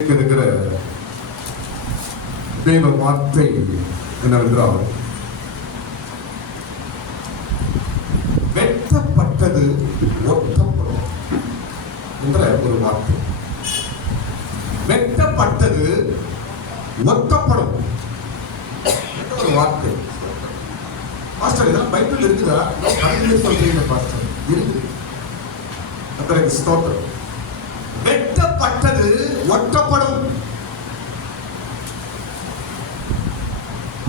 இருக்கிற தேவ வார்த்தை என்னவென்றால், வெட்டப்பட்டது ஒட்டப்படும் என்ற ஒரு வார்த்தை. வெட்டப்பட்டது ஒட்டப்படும் ஒரு வார்த்தை. பாஸ்டர், இதெல்லாம் பைபிள் இருக்குதா? சொல்றீங்க பாஸ்டர். இருக்கு. அதற்கு ஸ்தோத்திரம். வெட்டப்பட்டது ஒட்டப்படும்.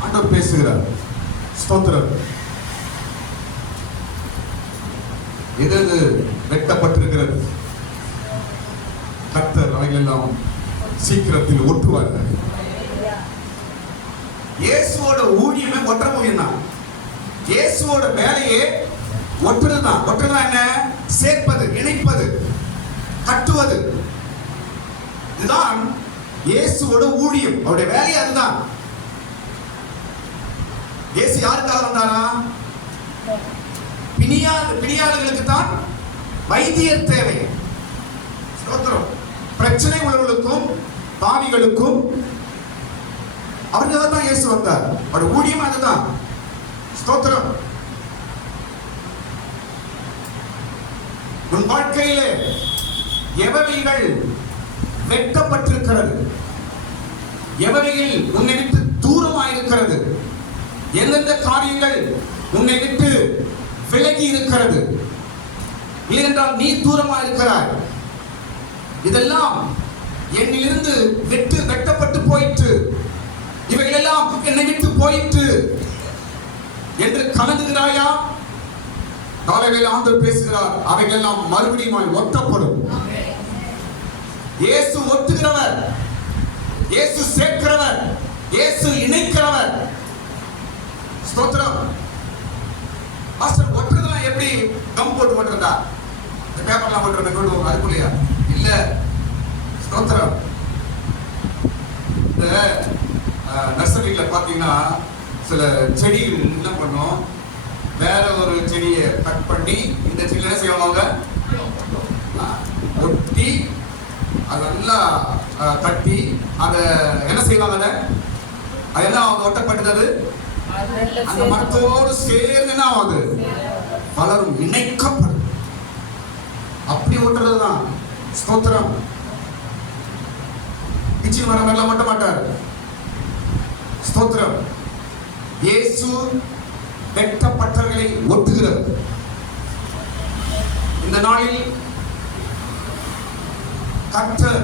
ஆண்டவர் பேசுகிறார். ஸ்தோத்திரம். எது வெட்டப்பட்டிருக்கிறது? கர்த்தர் அவைகள் எல்லாம் சீக்கிரத்தில் ஒட்டுவார்கள். இயேசுவோட ஊழியமே ஒற்ற ஊழியம் தான். இயேசுவோட வேலையே ஒட்டுறதுதான். ஒட்டுறதுதான் என்ன? சேர்ப்பது, இணைப்பது, கட்டுவது. இதுதான் இயேசுவோட ஊழியம். அவருடைய வேலை அதுதான். இயேசு யாருக்காக வந்தாரா? பிணியாளர்களுக்கு தான் வைத்தியர் தேவை. ஸ்தோத்திரம். பிரச்சனை உள்ளவர்களுக்கும் பாவிகளுக்கும் அவருக்காக தான் இயேசு வந்தார். அவருடைய ஊழியம் அதுதான். ஸ்தோத்திரம். உன் வாழ்க்கையிலே எவைகள் வெட்டப்பட்டிருக்கிறது, எவைகள் உன்னை விட்டு தூரமாயிருக்கிறது, எந்தெந்த காரியங்கள் உன்னை விட்டு விலகி இருக்கிறது, இல்லையென்றால் நீ தூரமாக இருக்கிறாய், இதெல்லாம் என்னிலிருந்து வெட்டப்பட்டு போயிற்று, இவைகளெல்லாம் என்னை விட்டு போயிற்று என்று கலந்துகிறாயா? காலையில் ஆண்டவர் பேசுகிறார். அவைகள் எல்லாம் மறுபடியும் ஒட்டப்படும். இயேசு ஒட்டுகிறவர், இயேசு சேர்க்கிறவர், இயேசு இணைக்கிறவர். ஸ்தோத்திரம். மாஸ்டர், ஒட்டுறதுலாம் எப்படி? கம் போட்டு ஒட்டுறதா? இந்த பேப்பர்லாம் ஒட்டுறத கொண்டு அதுக்குள்ளையா? இல்ல. ஸ்தோத்திரம். இந்த நர்சரியில பாத்தீங்கன்னா சில செடிகள் என்ன பண்ணும், வேற ஒரு செடியை கட் பண்ணி இந்த செடியில் என்ன செய்வாங்க, ஒட்டி அது நல்லா கட்டி அதை என்ன செய்வாங்க, அதெல்லாம் அவங்க ஒட்டப்பட்டது அந்த மரத்தோடு சேர்ந்து என்ன ஆகுது, வளரும், இணைக்கப்படும். அப்படி ஒட்டுறதுதான். ஸ்தோத்திரம். கிச்சன் மரம் எல்லாம் ஒட்ட மாட்டார். ஸ்தோத்திரம். இயேசு வெட்டப்பட்டவர்களை ஒட்டுகிறது. இந்த நாளில் கர்த்தர்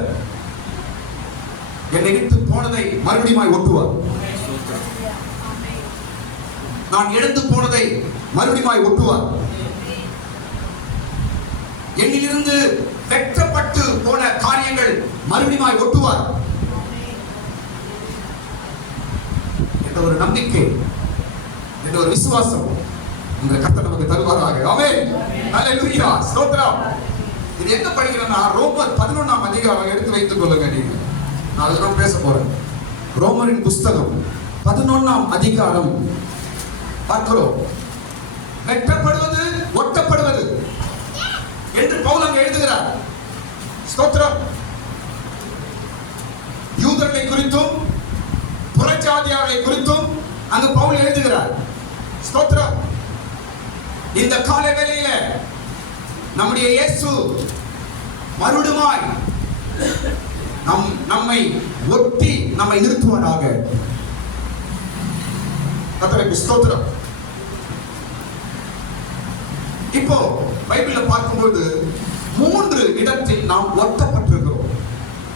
என்னை விட்டு போனதை மறுபடியும் ஒட்டுவார். நான் எழுந்து போனதை மறுபடியும் ஒட்டுவார். என்னிலிருந்து வெட்டப்பட்டு போன காரியங்கள் மறுபடியும் ஒட்டுவார் என்ற ஒரு நம்பிக்கை, என்ற ஒரு விசுவாசம் இந்த கர்த்தர் நமக்கு தருவாராக. ஆமென். ஹல்லேலூயா. ஸ்தோத்திரம். இது எங்க படிக்கிறேன்னா, ரோமர் 11ஆம் அதிகாரம் எடுத்து வைத்துக் கொள்ளுங்க. நீங்க நான் அதெல்லாம் பேச போறேன். ரோமரின் புஸ்தகம் 11ஆம் அதிகாரம் பார்க்கிறோம். வெட்டப்படுவது ஒட்டப்படுவது என்று பவுல் அங்கே எழுதுகிறார். ஸ்தோத்திரம். யூதர்களை குறித்தும் புறஜாதியாரை குறித்தும் அங்கு பவுல் எழுதுகிறார். ஸ்தோத்திரம். இந்த கால வேளையில நம்முடைய இயேசு மறுபடியுமாய் நம்மை ஒட்டி நம்மை நிறுத்துவாராக. கர்த்தருக்கு ஸ்தோத்திரம். இப்போ பைபிள்ல பார்க்கும்போது 3 இடத்தில் நாம் ஒட்டப்பட்டிருக்கிறோம்.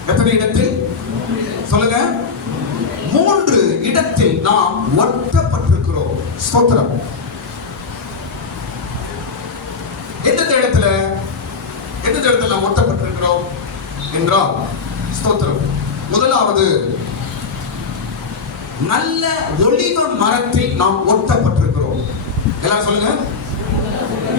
எத்தனை இடத்தில் சொல்லுங்க? 3 இடத்தில் நாம் ஒட்டப்பட்டிருக்கிறோம். ஸ்தோத்திரம். எந்த இடத்துல நாம் ஒட்டப்பட்டிருக்கிறோம் என்றால், ஸ்தோத்திரம், முதலாவது நல்ல ஒலிவ மரத்தில் நாம் ஒட்டப்பட்டிருக்கிறோம். எல்லாரும் சொல்லுங்க.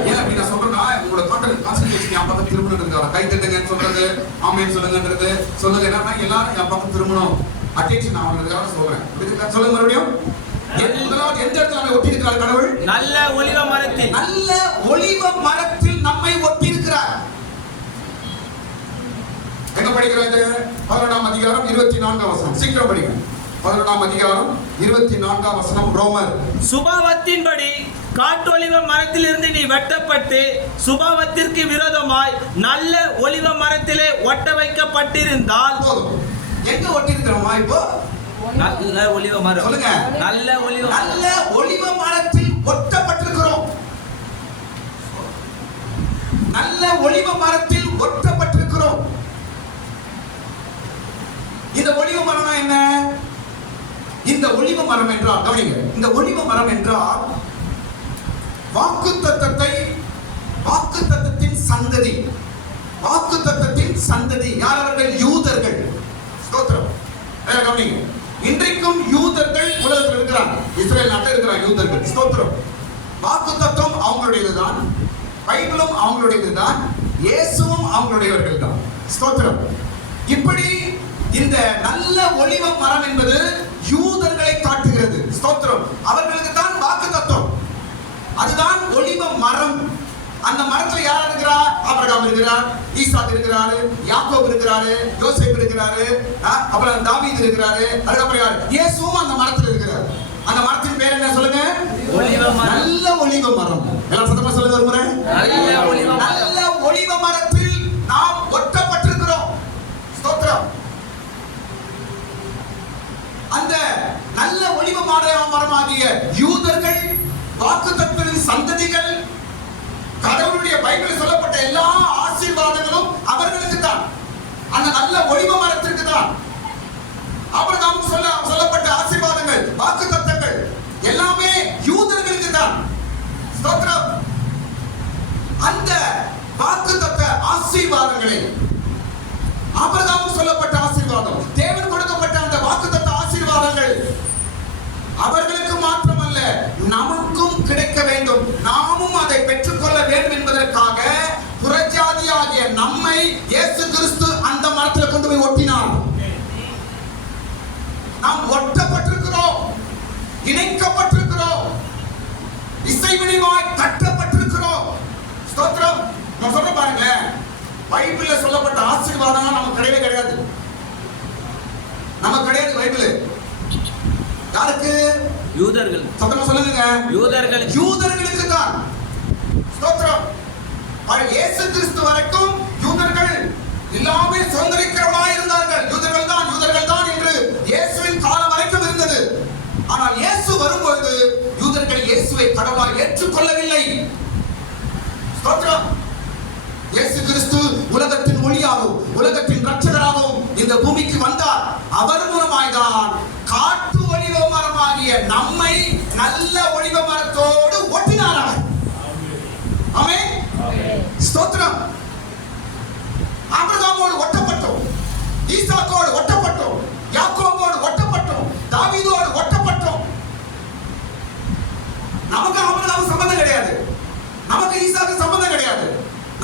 ஏன் அப்படி நான் சொல்றேன்னா, உங்களோட கான்சென்ட்ரேஷன் என் பக்கம் திரும்பணும். கை தட்டுங்கன்னு சொல்றது, ஆமேன்னு சொல்லுங்கன்றது சொல்லுங்க. என்னன்னா எல்லாரும் என் பக்கம் திரும்பணும், அட்டென்ஷன் ஆகணுன்றதுக்காக சொல்றேன். சொல்லுங்க மறுபடியும். முதலாவது எந்த இடத்துல நம்மை ஒட்டி இருக்கிறார் கடவுள்? நல்ல ஒலிவ மரத்தில். நல்ல ஒலிவ மரத்தில் நம்மை ஒட்டி இருக்கிறார். எங்க எங்க படிக்கிறாங்க? 11ஆம் அதிகாரம் 24ஆம் வசனம். சீக்கிரம் படிங்க. 11ஆம் அதிகாரம் 24ஆம் வசனம். ரோமர். சுபாவத்தின்படி காட்டொலிவ மரத்திலிருந்து நீ வெட்டப்பட்டு சுபாவத்திற்கு விரோதமாய் நல்ல ஒலிவ மரத்திலே ஒட்ட வைக்கப்பட்டிருந்தால். போதும். எங்க ஒட்டிருக்கிறோமா இப்போ? நல்ல ஒலிவ மரம். சொல்லுங்க. நல்ல ஒலிவ மரத்தில் ஒட்டப்பட்டிருக்கிறோம். நல்ல ஒலிவ மரத்தில் ஒட்டப்பட்டிருக்கிறோம். இந்த ஒலிவ மரம் என்ன? இந்த ஒலிவ மரம் என்றால் கவனிங்க, இந்த ஒலிவ மரம் என்றால் வாக்குத்தத்தத்தின் சந்ததி. வாக்குத்தத்தத்தின் சந்ததி யார் அவர்கள்? யூதர்கள். ஸ்தோத்திரம். கவனிங்க, இன்றைக்கும் யூதர்கள் உலகத்தில் இருக்கிறாங்க. இஸ்ரேல் நாட்டில் இருக்கிறாங்க யூதர்கள். ஸ்தோத்திரம். வாக்குத்தத்தம் அவங்களுடையதுதான், பைபிளும் அவங்களுடையதுதான், இயேசுவும் அவங்களுடையவர்கள் தான். ஸ்தோத்திரம். இப்படி இந்த நல்ல ஒலிவ மரம் என்பது யூதர்களை காட்டுகிறது. ஸ்தோத்திரம். அவர்களுக்கு தான் வாக்குத்தத்தம். அதுதான் ஒலிவ மரம். அந்த மரத்துல யார் இருக்கிறார்? ஆபிரகாம் இருக்கிறார், ஈசாக் இருக்கிறாரு, யாக்கோபு இருக்கிறாரு, யோசேப்பு இருக்கிறாரு, அப்புறம் தாவீது இருக்கிறாரு. அதுக்கப்புறம் யார்? இயேசுவும் அந்த மரத்துல இருக்கிறார். அந்த மரத்தின் பேர் என்ன சொல்லுங்க? நல்ல ஒலிவ மரம். எல்லாம் சத்தமா சொல்லுங்க ஒரு முறை. நல்ல ஒலிவ மரத்தில் நாம் ஒட்டப்பட்டிருக்கிறோம். ஸ்தோத்திரம். அந்த நல்ல ஒலிவ மரமாகிய யூதர்கள், வாக்குத்தத்தத்தின் சந்ததிகள், கடவுளுடைய பைபிளில் சொல்லப்பட்ட எல்லா ஆசீர்வாதங்களும் அவர்களுக்கு தான். அந்த நல்ல ஒலிவ மரத்திற்கு தான். ஆபிரகாம் சொல்லப்பட்ட ஆசீர்வாதங்கள், வாக்குத்தத்தங்கள் எல்லாமே யூதர்களுக்கு தான். ஸ்தோத்திரம். அந்த வாக்குத்தத்த ஆசீர்வாதங்களை, ஆபிரகாம் சொல்லப்பட்ட ஆசீர்வாதம், தேவன் கொடுக்கப்பட்ட அந்த வாக்குத்தத்த ஆசீர்வாதங்கள் அவர்களுக்கு மாத்திரமல்ல நமக்கும் கிடைக்க வேண்டும். நாமும் அதை பெற்றுக்கொள்ள வேண்டும் என்பதற்காக புறஜாதியாகிய நம்மை இயேசு கிறிஸ்து அந்த மரத்தில் கொண்டு போய் ஒட்டினார். நாம் ஒட்டப்பட்டிருக்கிறோம், இணைக்கப்பட்டிருக்கிறோம், இசைவினிவாய் கட்டப்பட்டிருக்கிறோம். ஸ்தோத்திரம். நான் சொல்ல பாருங்க, பைபிள்ல சொல்லப்பட்ட ஆசீர்வாதம் நமக்கு கிடையவே கிடையாது. நமக்கு கிடையாது பைபிள். யாருக்கு? யூதர்கள். சத்தமா சொல்லுங்க. யூதர்களுக்கு தான். ஸ்தோத்திரம். இயேசு கிறிஸ்து வரைக்கும் யூதர்கள் எல்லாமே சுதந்திரிக்கிறவர்களாய் இருந்தார்கள். யூதர்கள் தான் என்று இயேசுவின் காலம் வரைக்கும் இருந்தது. ஆனால் இயேசு வரும்போது யூதர்கள் இயேசுவை கடவுளாய் ஏற்றுக்கொள்ளவில்லை. ஸ்தோத்திரம். இயேசு கிறிஸ்து உலகத்தின் ஒளியாகவும் உலகத்தின் இரட்சகராகவும் இந்த பூமிக்கு வந்தார். அவர் மூலமாய்தான் காட்டு ஒலிவ மரமாகிய நம்மை நல்ல ஒலிவ மரத்தோடு ஒட்டினார். ஆமென். ஸ்தோத்திரம். ஆபிரகாமோடு ஒட்டப்பட்டோம், ஈசாக்கோடு ஒட்டப்பட்டோம், யாக்கோபோடு ஒட்டப்பட்டோம், தாவீதோடு ஒட்டப்பட்டோம். நமக்கு ஆபிரகாமுக்கு சம்பந்தம் கிடையாது, நமக்கு ஈசாக்கு சம்பந்தம் கிடையாது,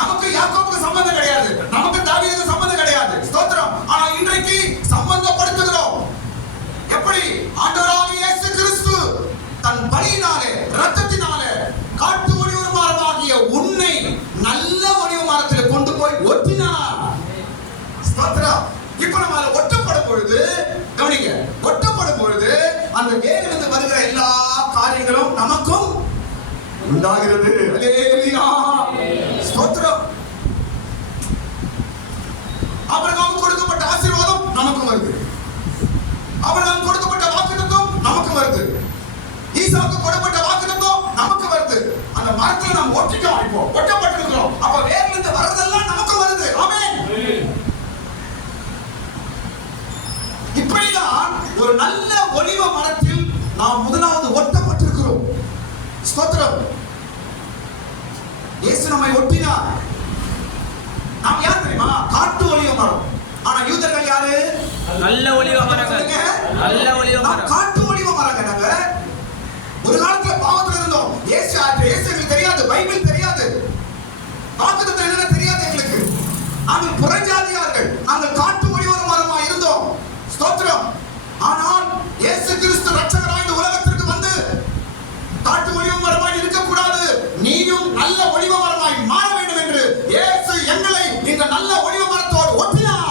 நமக்கு யாக்கோபுக்கு சம்பந்தம் கிடையாது, நமக்கு தாவீதுக்கு சம்பந்தம் கிடையாது. ஸ்தோத்திரம். ஆனா இன்றைக்கு சம்பந்தப்படுத்துகிறோம். எப்படி? ஆண்டவராகிய இயேசு கிறிஸ்து தன் பலியினாலே, இரத்தத்தினாலே காட்டு ஒலிவ மரமாகிய உன்னை நல்ல ஒலிவ மரத்தில் கொண்டு போய் ஒட்டினார். ஸ்தோத்திரம். இப்ப நம்ம அதை ஒட்டப்படும் பொழுது கவனிங்க, ஒட்டப்படும் பொழுது அந்த வேரிலிருந்து வருகிற எல்லா காரியங்களும் நமக்கும் உண்டாகிறது. அல்லேலூயா. ஸ்தோத்திரம். ஆபிரகாமுக்கு கொடுக்கப்பட்ட ஆசீர்வாதம் நமக்கு வருது. ஆபிரகாம் கொடுக்கப்பட்ட வாக்குத்தத்தம் நமக்கு வருது. ஈசாக்கு கொடுக்கப்பட்ட வாக்குத்தத்தம் நமக்கு வருது. அந்த மரத்தில் நாம் ஒட்டிட்டோம், இப்போ ஒட்டப்பட்டிருக்கிறோம். அப்ப வேரிலிருந்து வர்றதெல்லாம் நமக்கு வருது. ஆமென். இப்படிதான் ஒரு நல்ல ஒலிவ மரத்தில் நாம் முதலாவது ஒட்டப்பட்டிருக்கிறோம். ஸ்தோத்திரம். இயேசு நம்மை ஒட்டினார். நாம் யார் தெரியுமா? காட்டு ஒலிவ மரம். ஆனா யூதர்கள் யாரு? நல்ல ஒலிவ மரங்கள். நல்ல ஒலிவ மரம். காட்டு ஒலிவ மரங்கள். நாங்க ஒரு காலத்துல பாவத்துல இருந்தோம். இயேசு எங்களுக்கு தெரியாது, பைபிள் தெரியாது, வாக்குத்தத்தம் என்னன்னு தெரியாது எங்களுக்கு. நாங்கள் புறஜாதியார்கள், நாங்கள் காட்டு ஒலிவ மரமா இருந்தோம். ஸ்தோத்திரம். ஆனால் இயேசு கிறிஸ்து இரட்சகராய் இந்த உலகத்திற்கு வந்து காட்டு ஒலிவ மரமாய் இருக்கக்கூடாது, நீயும் நல்ல ஒலிவ மரமாய் மாற வேண்டும் என்று இயேசு எங்களை இந்த நல்ல ஒலிவ மரத்தோடு ஒட்டினார்.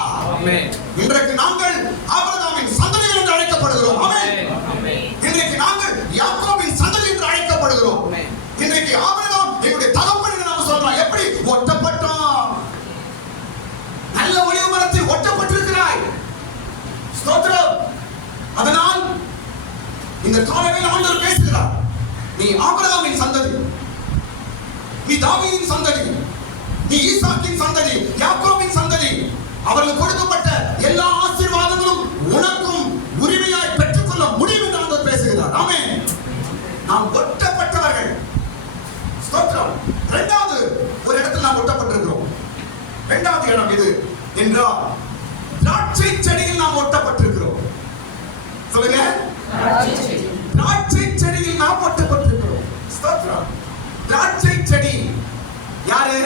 இந்த காலையில் ஆண்டவர் பேசுகிறார். நீ ஆபிரகாமின் சந்ததி, நீ தாவீதின் சந்ததி, நீ ஈசாக்கின் சந்ததி, யாக்கோபின் சந்ததி. அவர்களுக்கு கொடுக்கப்பட்ட எல்லா ஆசீர்வாதங்களும் உனக்கும் உரிமையாய் பெற்றுக்கொள்ள முடியும் என்று ஆண்டவர் பேசுகிறார். ஆமென். நாம் ஒட்டப்பட்டவர்கள். ஸ்தோத்திரம். இரண்டாவது ஒரு இடத்தில் நாம் ஒட்டப்பட்டிருக்கிறோம். இரண்டாவது இடம் இது என்றால் திராட்சை செடியில் நாம் ஒட்டப்பட்டிருக்கிறோம். சொல்லுங்க, திராட்சை செடியில் நாம் ஒட்டப்பட்டிருக்கிறோம். ஸ்தோத்திரம். திராட்சை செடி யாரு?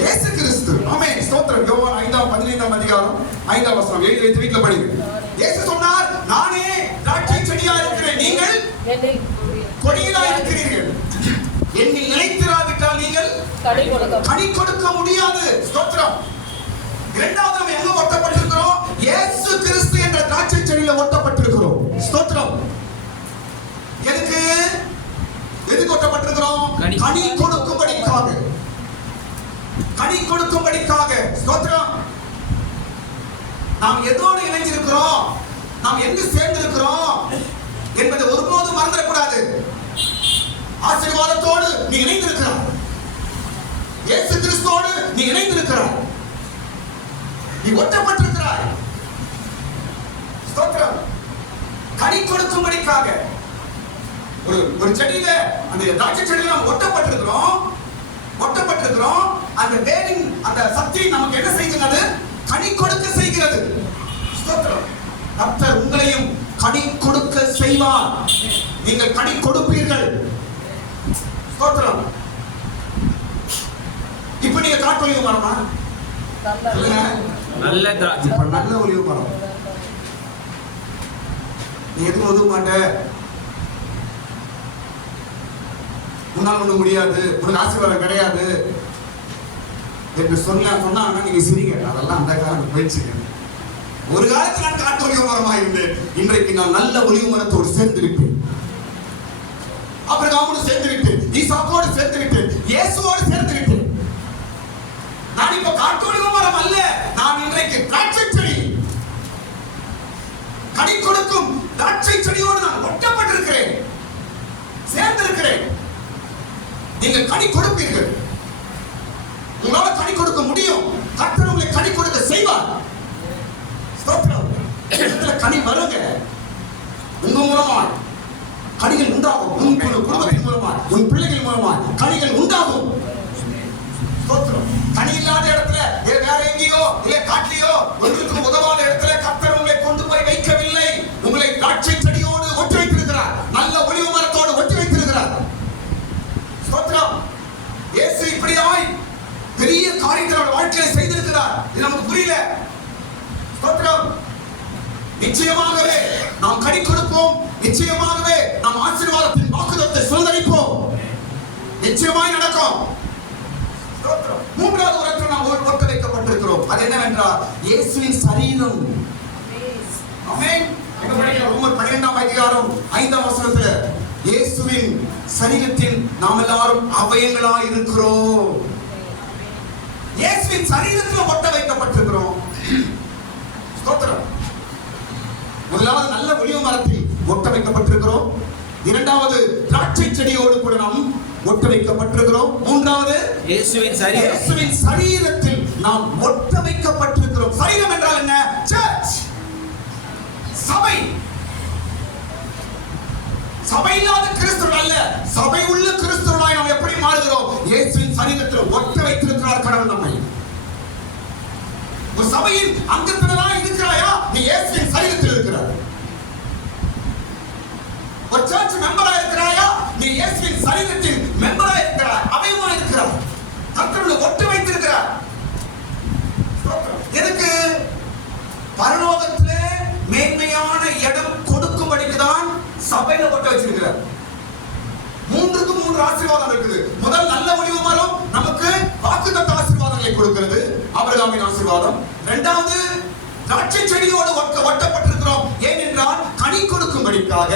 இயேசு கிறிஸ்து. ஆமென். ஸ்தோத்திரம். யோவான் 5:15 அதிகாரம் 5 வசனம் எழுதி வைத்து வீட்டில் படிங்க. இயேசு சொன்னார், நானே திராட்சை செடியா இருக்கிறேன், நீங்கள் கொடிகளா இருக்கிறீர்கள். என்னில் நிலைத்திராவிட்டால் நீங்கள் கனி கொடுக்க முடியாது. ஸ்தோத்திரம். இரண்டாவது நாம் எங்க ஒட்டப்பட்டிருக்கிறோம்? இயேசு கிறிஸ்து என்ற திராட்சை செடியில ஒட்டப்பட்டிருக்கிறோம். ஸ்தோத்திரம். எதுக்கு ஒட்டப்பட்டிருக்கிறோம்? கனி கொடுக்கும்படிக்காக. கனி கொடுக்கும்படிக்காக. ஸ்தோத்திரம். நாம் எதோடு இணைந்திருக்கிறோம், நாம் எங்கு சேர்ந்திருக்கிறோம் என்பதை ஒருபோதும் மறந்துடக்கூடாது. ஆசீர்வாதத்தோடு நீ இணைந்திருக்கிறாய். இயேசு கிறிஸ்துவோடு நீ இணைந்திருக்கிறாய். நீ ஒட்டப்பட்டிருக்கிறாய். ஸ்தோத்திரம். கனி கொடுக்கும்படிக்காக. ஒரு செடியில, அந்த திராட்சை செடியில நாம் ஒட்டப்பட்டிருக்கிறோம். அந்த வேரின் அந்த சக்தி நமக்கு என்ன செய்கிறது? கனி கொடுக்க செய்கிறது. ஸ்தோத்திரம். கர்த்தர் உங்களையும் கனி கொடுக்க செய்வார். நீங்கள் கனி கொடுப்பீர்கள். ஸ்தோத்திரம். இப்ப நீங்க காட்டு ஒலிவு மரமா? நல்ல திராட்சை. இப்ப நல்ல ஒலிவு மரம். நீ எதுவும் உதவ மாட்ட, உன்னால் ஒண்ணு முடியாது, உனக்கு ஆசீர்வாதம் கிடையாது என்று சொன்னாங்கன்னா நீங்க சிரிங்க. அதெல்லாம் அந்த காலம் போயிடுச்சுங்க. ஒரு காலத்தில் நான் காட்டு ஒலிவு மரமா இருந்தேன். இன்றைக்கு நான் நல்ல ஒலிவு மரத்தோடு சேர்ந்து விட்டேன். ஆபிரகாமோடு சேர்ந்து விட்டேன், ஈசாக்கோடு சேர்ந்து விட்டேன், இயேசுவோடு சேர்ந்து விட்டேன். நான் இப்ப காட்டு ஒலிவு மரம் அல்ல, நான் இன்றைக்கு திராட்சை செடி, கனி கொடுக்கும் திராட்சை செடியோடு நான் ஒட்டப்பட்டிருக்கிறேன், சேர்ந்திருக்கிறேன். நீங்கள் கனி கொடுப்பீர்கள். உங்களால் கனி கொடுக்க முடியும். கர்த்தர் உங்களை கனி கொடுக்க செய்வார். ஸ்தோத்திரம். இடத்துல கனி வருங்க. உங்க மூலமா கனிகள் உண்டாகும். உன் குடும்பத்தின் மூலமா, உன் பிள்ளைகள் மூலமா கனிகள் உண்டாகும். ஸ்தோத்திரம். கனி இல்லாத இடத்துல வேற எங்கேயோ இல்ல காட்டிலையோ ஒன்றுக்கு உதவாத இடத்துல கர்த்தர் உங்களை கொண்டு போய் வைக்கவில்லை. உங்களை திராட்சை செடியோடு ஒட்டி வைத்திருக்கிறார். நல்ல ஒலிவு மரத்தோடு ஒட்டி வைத்திருக்கிறார். ஸ்தோத்திரம். இயேசு இப்படியாய் பெரிய காரியத்தை அவர் வாழ்க்கையில செய்திருக்கிறார். இது நமக்கு புரியல. ஸ்தோத்திரம். நிச்சயமாகவே நாம் கனி கொடுப்போம். நிச்சயமாகவே நாம் ஆசீர்வாதத்தின் வாக்குத்தத்தத்தை சுதந்தரிப்போம். நிச்சயமாய் நடக்கும். ஸ்தோத்திரம். மூன்றாவது ஒரு இடத்தில் நாம் ஒட்ட வைக்கப்பட்டிருக்கிறோம். அது என்னவென்றால் இயேசுவின் சரீரம். ஆமென். ரோமர் 12 அதிகாரம் 5 வசனத்துல இயேசுவின் சரீரத்தின் நாம் எல்லாரும் அவயங்களாய் இருக்கிறோம். இயேசுவின் சரீரத்தில் ஒட்ட வைக்கப்பட்டிருக்கிறோம். ஸ்தோத்திரம். முதலாவது நல்ல ஒலிவு மரத்தில் ஒட்ட வைக்கப்பட்டிருக்கிறோம். இரண்டாவது திராட்சை செடியோடு கூட நாம் ஒட்ட வைக்கப்பட்டிருக்கிறோம். மூன்றாவது இயேசுவின் சரீரத்தில் நாம் ஒட்ட வைக்கப்பட்டிருக்கிறோம். சரீரம் என்றால் என்ன? சர்ச், சபை. சபை இல்லாத கிறிஸ்தவர்கள் அல்ல, சபை உள்ள கிறிஸ்தவர்களாய் நாம் எப்படி மாறுகிறோம்? இயேசுவின் சரீரத்தில் ஒட்ட வைத்திருக்கிறார் கடவுள் நம்மை. ஒரு சபையின் அங்கத்தினராய் இருக்கிறாயா? நீ இயேசுவின் சரீரத்தில் இருக்கிறாய். ஒரு சர்ச் மெம்பரா இருக்கிறாயா? நீ இயேசுவின் சரீரத்தில் மெம்பரா இருக்கிறாய், அவயமா இருக்கிறாய். கர்த்தர் ஒட்ட வைத்திருக்கிறார். எதுக்கு? பரலோகத்திலே மேன்மையான இடம் கொடுக்கும்படிக்கு தான் சபையில ஒட்ட வச்சிருக்கிறார். 3 ஆசீர்வாதம் இருக்குது. முதல் நல்ல ஒலிவு மரம் நமக்கு வாக்குத்தத்த ஆசீர்வாதங்களை கொடுக்கிறது, ஆபிரகாமின் ஆசீர்வாதம். இரண்டாவது திராட்சை செடியோடு ஒட்டப்பட்டிருக்கிறோம். ஏனென்றால் கனி கொடுக்கும்படிக்காக.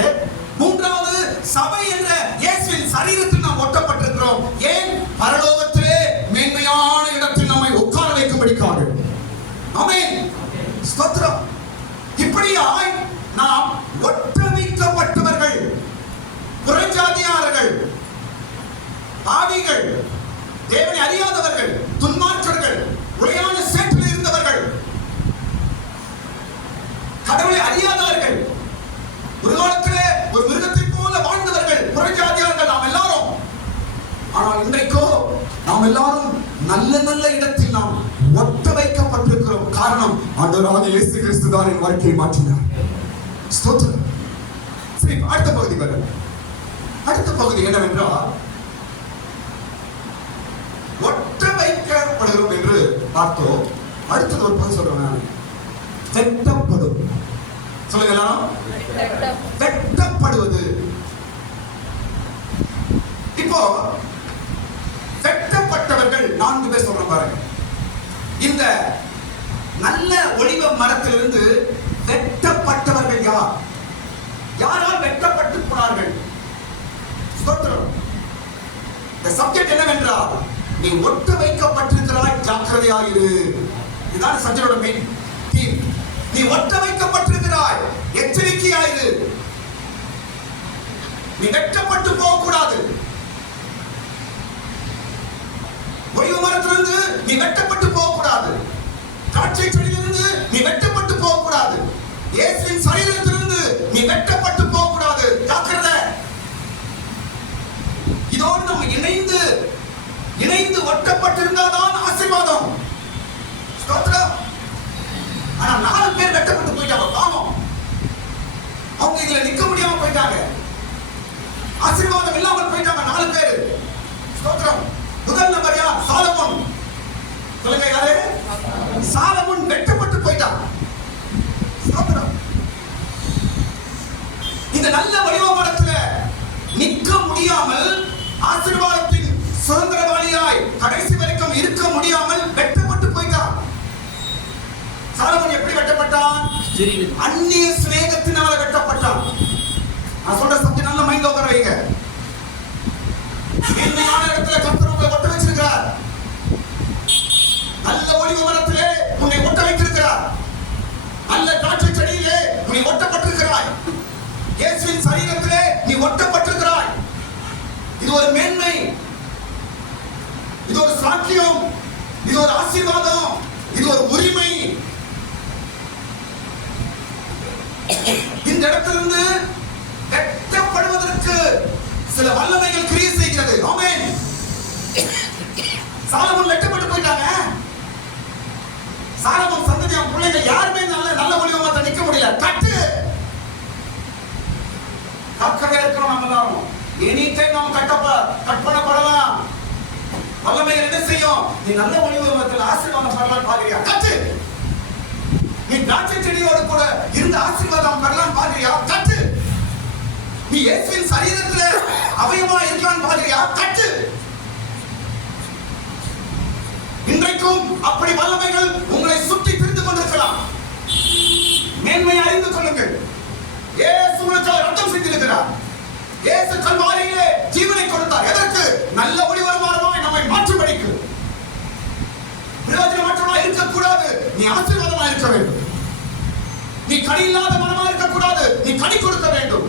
மூன்றாவது சபை என்ற இயேசுவின் சரீரத்தில் நாம் ஒட்டப்பட்டிருக்கிறோம். ஏன்? பரலோகத்திலே மேன்மையான இடத்தில் நம்மை உட்கார வைக்கும்படிக்காக. ஆமென். ஸ்தோத்திரம். இப்படியாய் நாம் ஒட்ட வைக்க அறியாதவர்கள், ஒரு காலத்திலே ஒரு மிருகத்தை போல வாழ்ந்தவர்கள், புறஜாதியார்கள் நாம் எல்லாரும். ஆனால் இன்றைக்கோ நாம் எல்லாரும் நல்ல நல்ல இடத்தில் நாம் ஒட்ட வைக்கப்பட்டிருக்கிறோம். காரணம், ஆண்டவராகிய இயேசு கிறிஸ்து தான் என் வாழ்க்கையை மாற்றினார். ஸ்தோத்திரம். சரி, அடுத்த பகுதி வர. அடுத்த பகுதி என்னவென்றால், ஒட்ட வைக்கப்படுகிறோம் என்று பார்த்தோம். அடுத்தது ஒரு பகுதி சொல்றேன், வெட்டப்படும். சொல்லுங்க எல்லாரும், வெட்டப்படுவது. இப்போ வெட்டப்பட்டவர்கள் 4 பேர் சொல்ற பாருங்க. இந்த நல்ல ஒலிவ மரத்திலிருந்து வெட்டப்பட்டவர்கள் யார்? யாரால் வெட்டப்பட்டு போனார்கள்? ஸ்தோத்திரம். இந்த சப்ஜெக்ட் என்னவென்றால், நீ ஒட்ட வைக்கப்பட்டிருக்கிறாய், ஜாக்கிரதையாயிரு. இதுதான் சப்ஜெக்டோட மெயின் தீம். நீ ஒட்ட வைக்கப்பட்டிருக்கிறாய், எச்சரிக்கையாயிரு. நீ வெட்டப்பட்டு போகக்கூடாது. ஒலிவ மரத்திலிருந்து நீ வெட்டப்பட்டு போகக்கூடாது. திராட்சை செடியிலிருந்து நீ வெட்டப்பட்டு போகக்கூடாது. இயேசுவின் சரீரத்திலிருந்து நீ வெட்டப்பட்டு போகக்கூடாது. ஜாக்கிரதை. இதோடு நம்ம இணைந்து ஒட்டப்பட்டிருந்தாதான் ஆசீர்வாதம். ஸ்தோத்திரம். ஆனா 4 பேர் வெட்டப்பட்டு போயிட்டாங்க. பாவம், அவங்க இதுல நிக்க முடியாம போயிட்டாங்க. ஆசீர்வாதம் இல்லாமல் போயிட்டாங்க 4 பேர். ஸ்தோத்திரம். முதல் நபர் யார்? சாலமோன். சொல்லுங்க, யாரு? சாலமோன் வெட்டப்பட்டு போயிட்டான். ஸ்தோத்திரம். இந்த நல்ல வடிவ மரத்துல நிக்க முடியாமல், ஆசீர்வாதத்தின் சுதந்திரவாளியாய் கடைசி வரைக்கும் இருக்க முடியாமல் வெட்டப்பட்டு போயிட்டான். சாலமோன் எப்படி வெட்டப்பட்டான்? அந்நிய சிநேகத்தினால வெட்டப்பட்டான். நான் சொல்ற சப்ஜெக்ட் நல்ல மைண்ட்ல உட்கார வைங்க. மேன்மையான இடத்துல கர்த்தர் உங்களை ஒட்ட வச்சிருக்கிறார். நல்ல ஒலிவ மரத்திலே உன்னை ஒட்ட வைத்திருக்கிறார். நல்ல திராட்சை செடியிலே நீ ஒட்டப்பட்டிருக்கிறாய். இயேசுவின் சரீரத்திலே நீ ஒட்டப்பட்டிருக்கிறாய். இது ஒரு மேன்மை, இது ஒரு சாக்கியம், இது ஒரு ஆசீர்வாதம், இது ஒரு உரிமை. இந்த இடத்திலிருந்து வெட்டப்படுவதற்கு சில வல்லமைகள் கிரியை செய்கிறது. ஆமென். சாலமோன் வெட்டப்பட்டு போயிட்டாங்க. சாலமோன் சந்ததி, அவன் பிள்ளைங்க யாருமே நல்ல ஒலிவ மரத்துல நிக்க முடியல. கட்டு கக்கவே இருக்கிறோம். நம்ம எல்லாரும் எனி டைம் நாம் கட் பண்ணப்படலாம். வல்லமைகள் என்ன செய்யும்? நீ நல்ல ஒலிவ மரத்துல ஆசீர்வாதம் பெறலாம் பாக்குறியா? கட்டு. நீ திராட்சை செடியோடு கூட இருந்த ஆசீர்வாதம் பெறலாம் பாக்குறியா? கட்டு. நீ இயேசுவின் சரீரத்துல அவயவமா இருக்கலாம் பாக்குறியா? கட்டு. இன்றைக்கும் அப்படி வல்லமைகள் உங்களை சுற்றி திரிந்து கொண்டிருக்கலாம். மேன்மையை அறிந்து கொள்ளுங்கள். இயேசு உனக்கு ரத்தம் சிந்தியிருக்கிறார். இயேசு கல்வாரியிலே ஜீவனை கொடுத்தார். எதற்கு? நல்ல ஒளிவரமாய் நம்மை மாற்றும்படிக்கு. பிரயோஜனமற்றவனா இருக்கக்கூடாது, நீ ஆசீர்வாதமா இருக்க வேண்டும். நீ கனி இல்லாத மனமா இருக்கக்கூடாது, நீ கனி கொடுக்க வேண்டும்.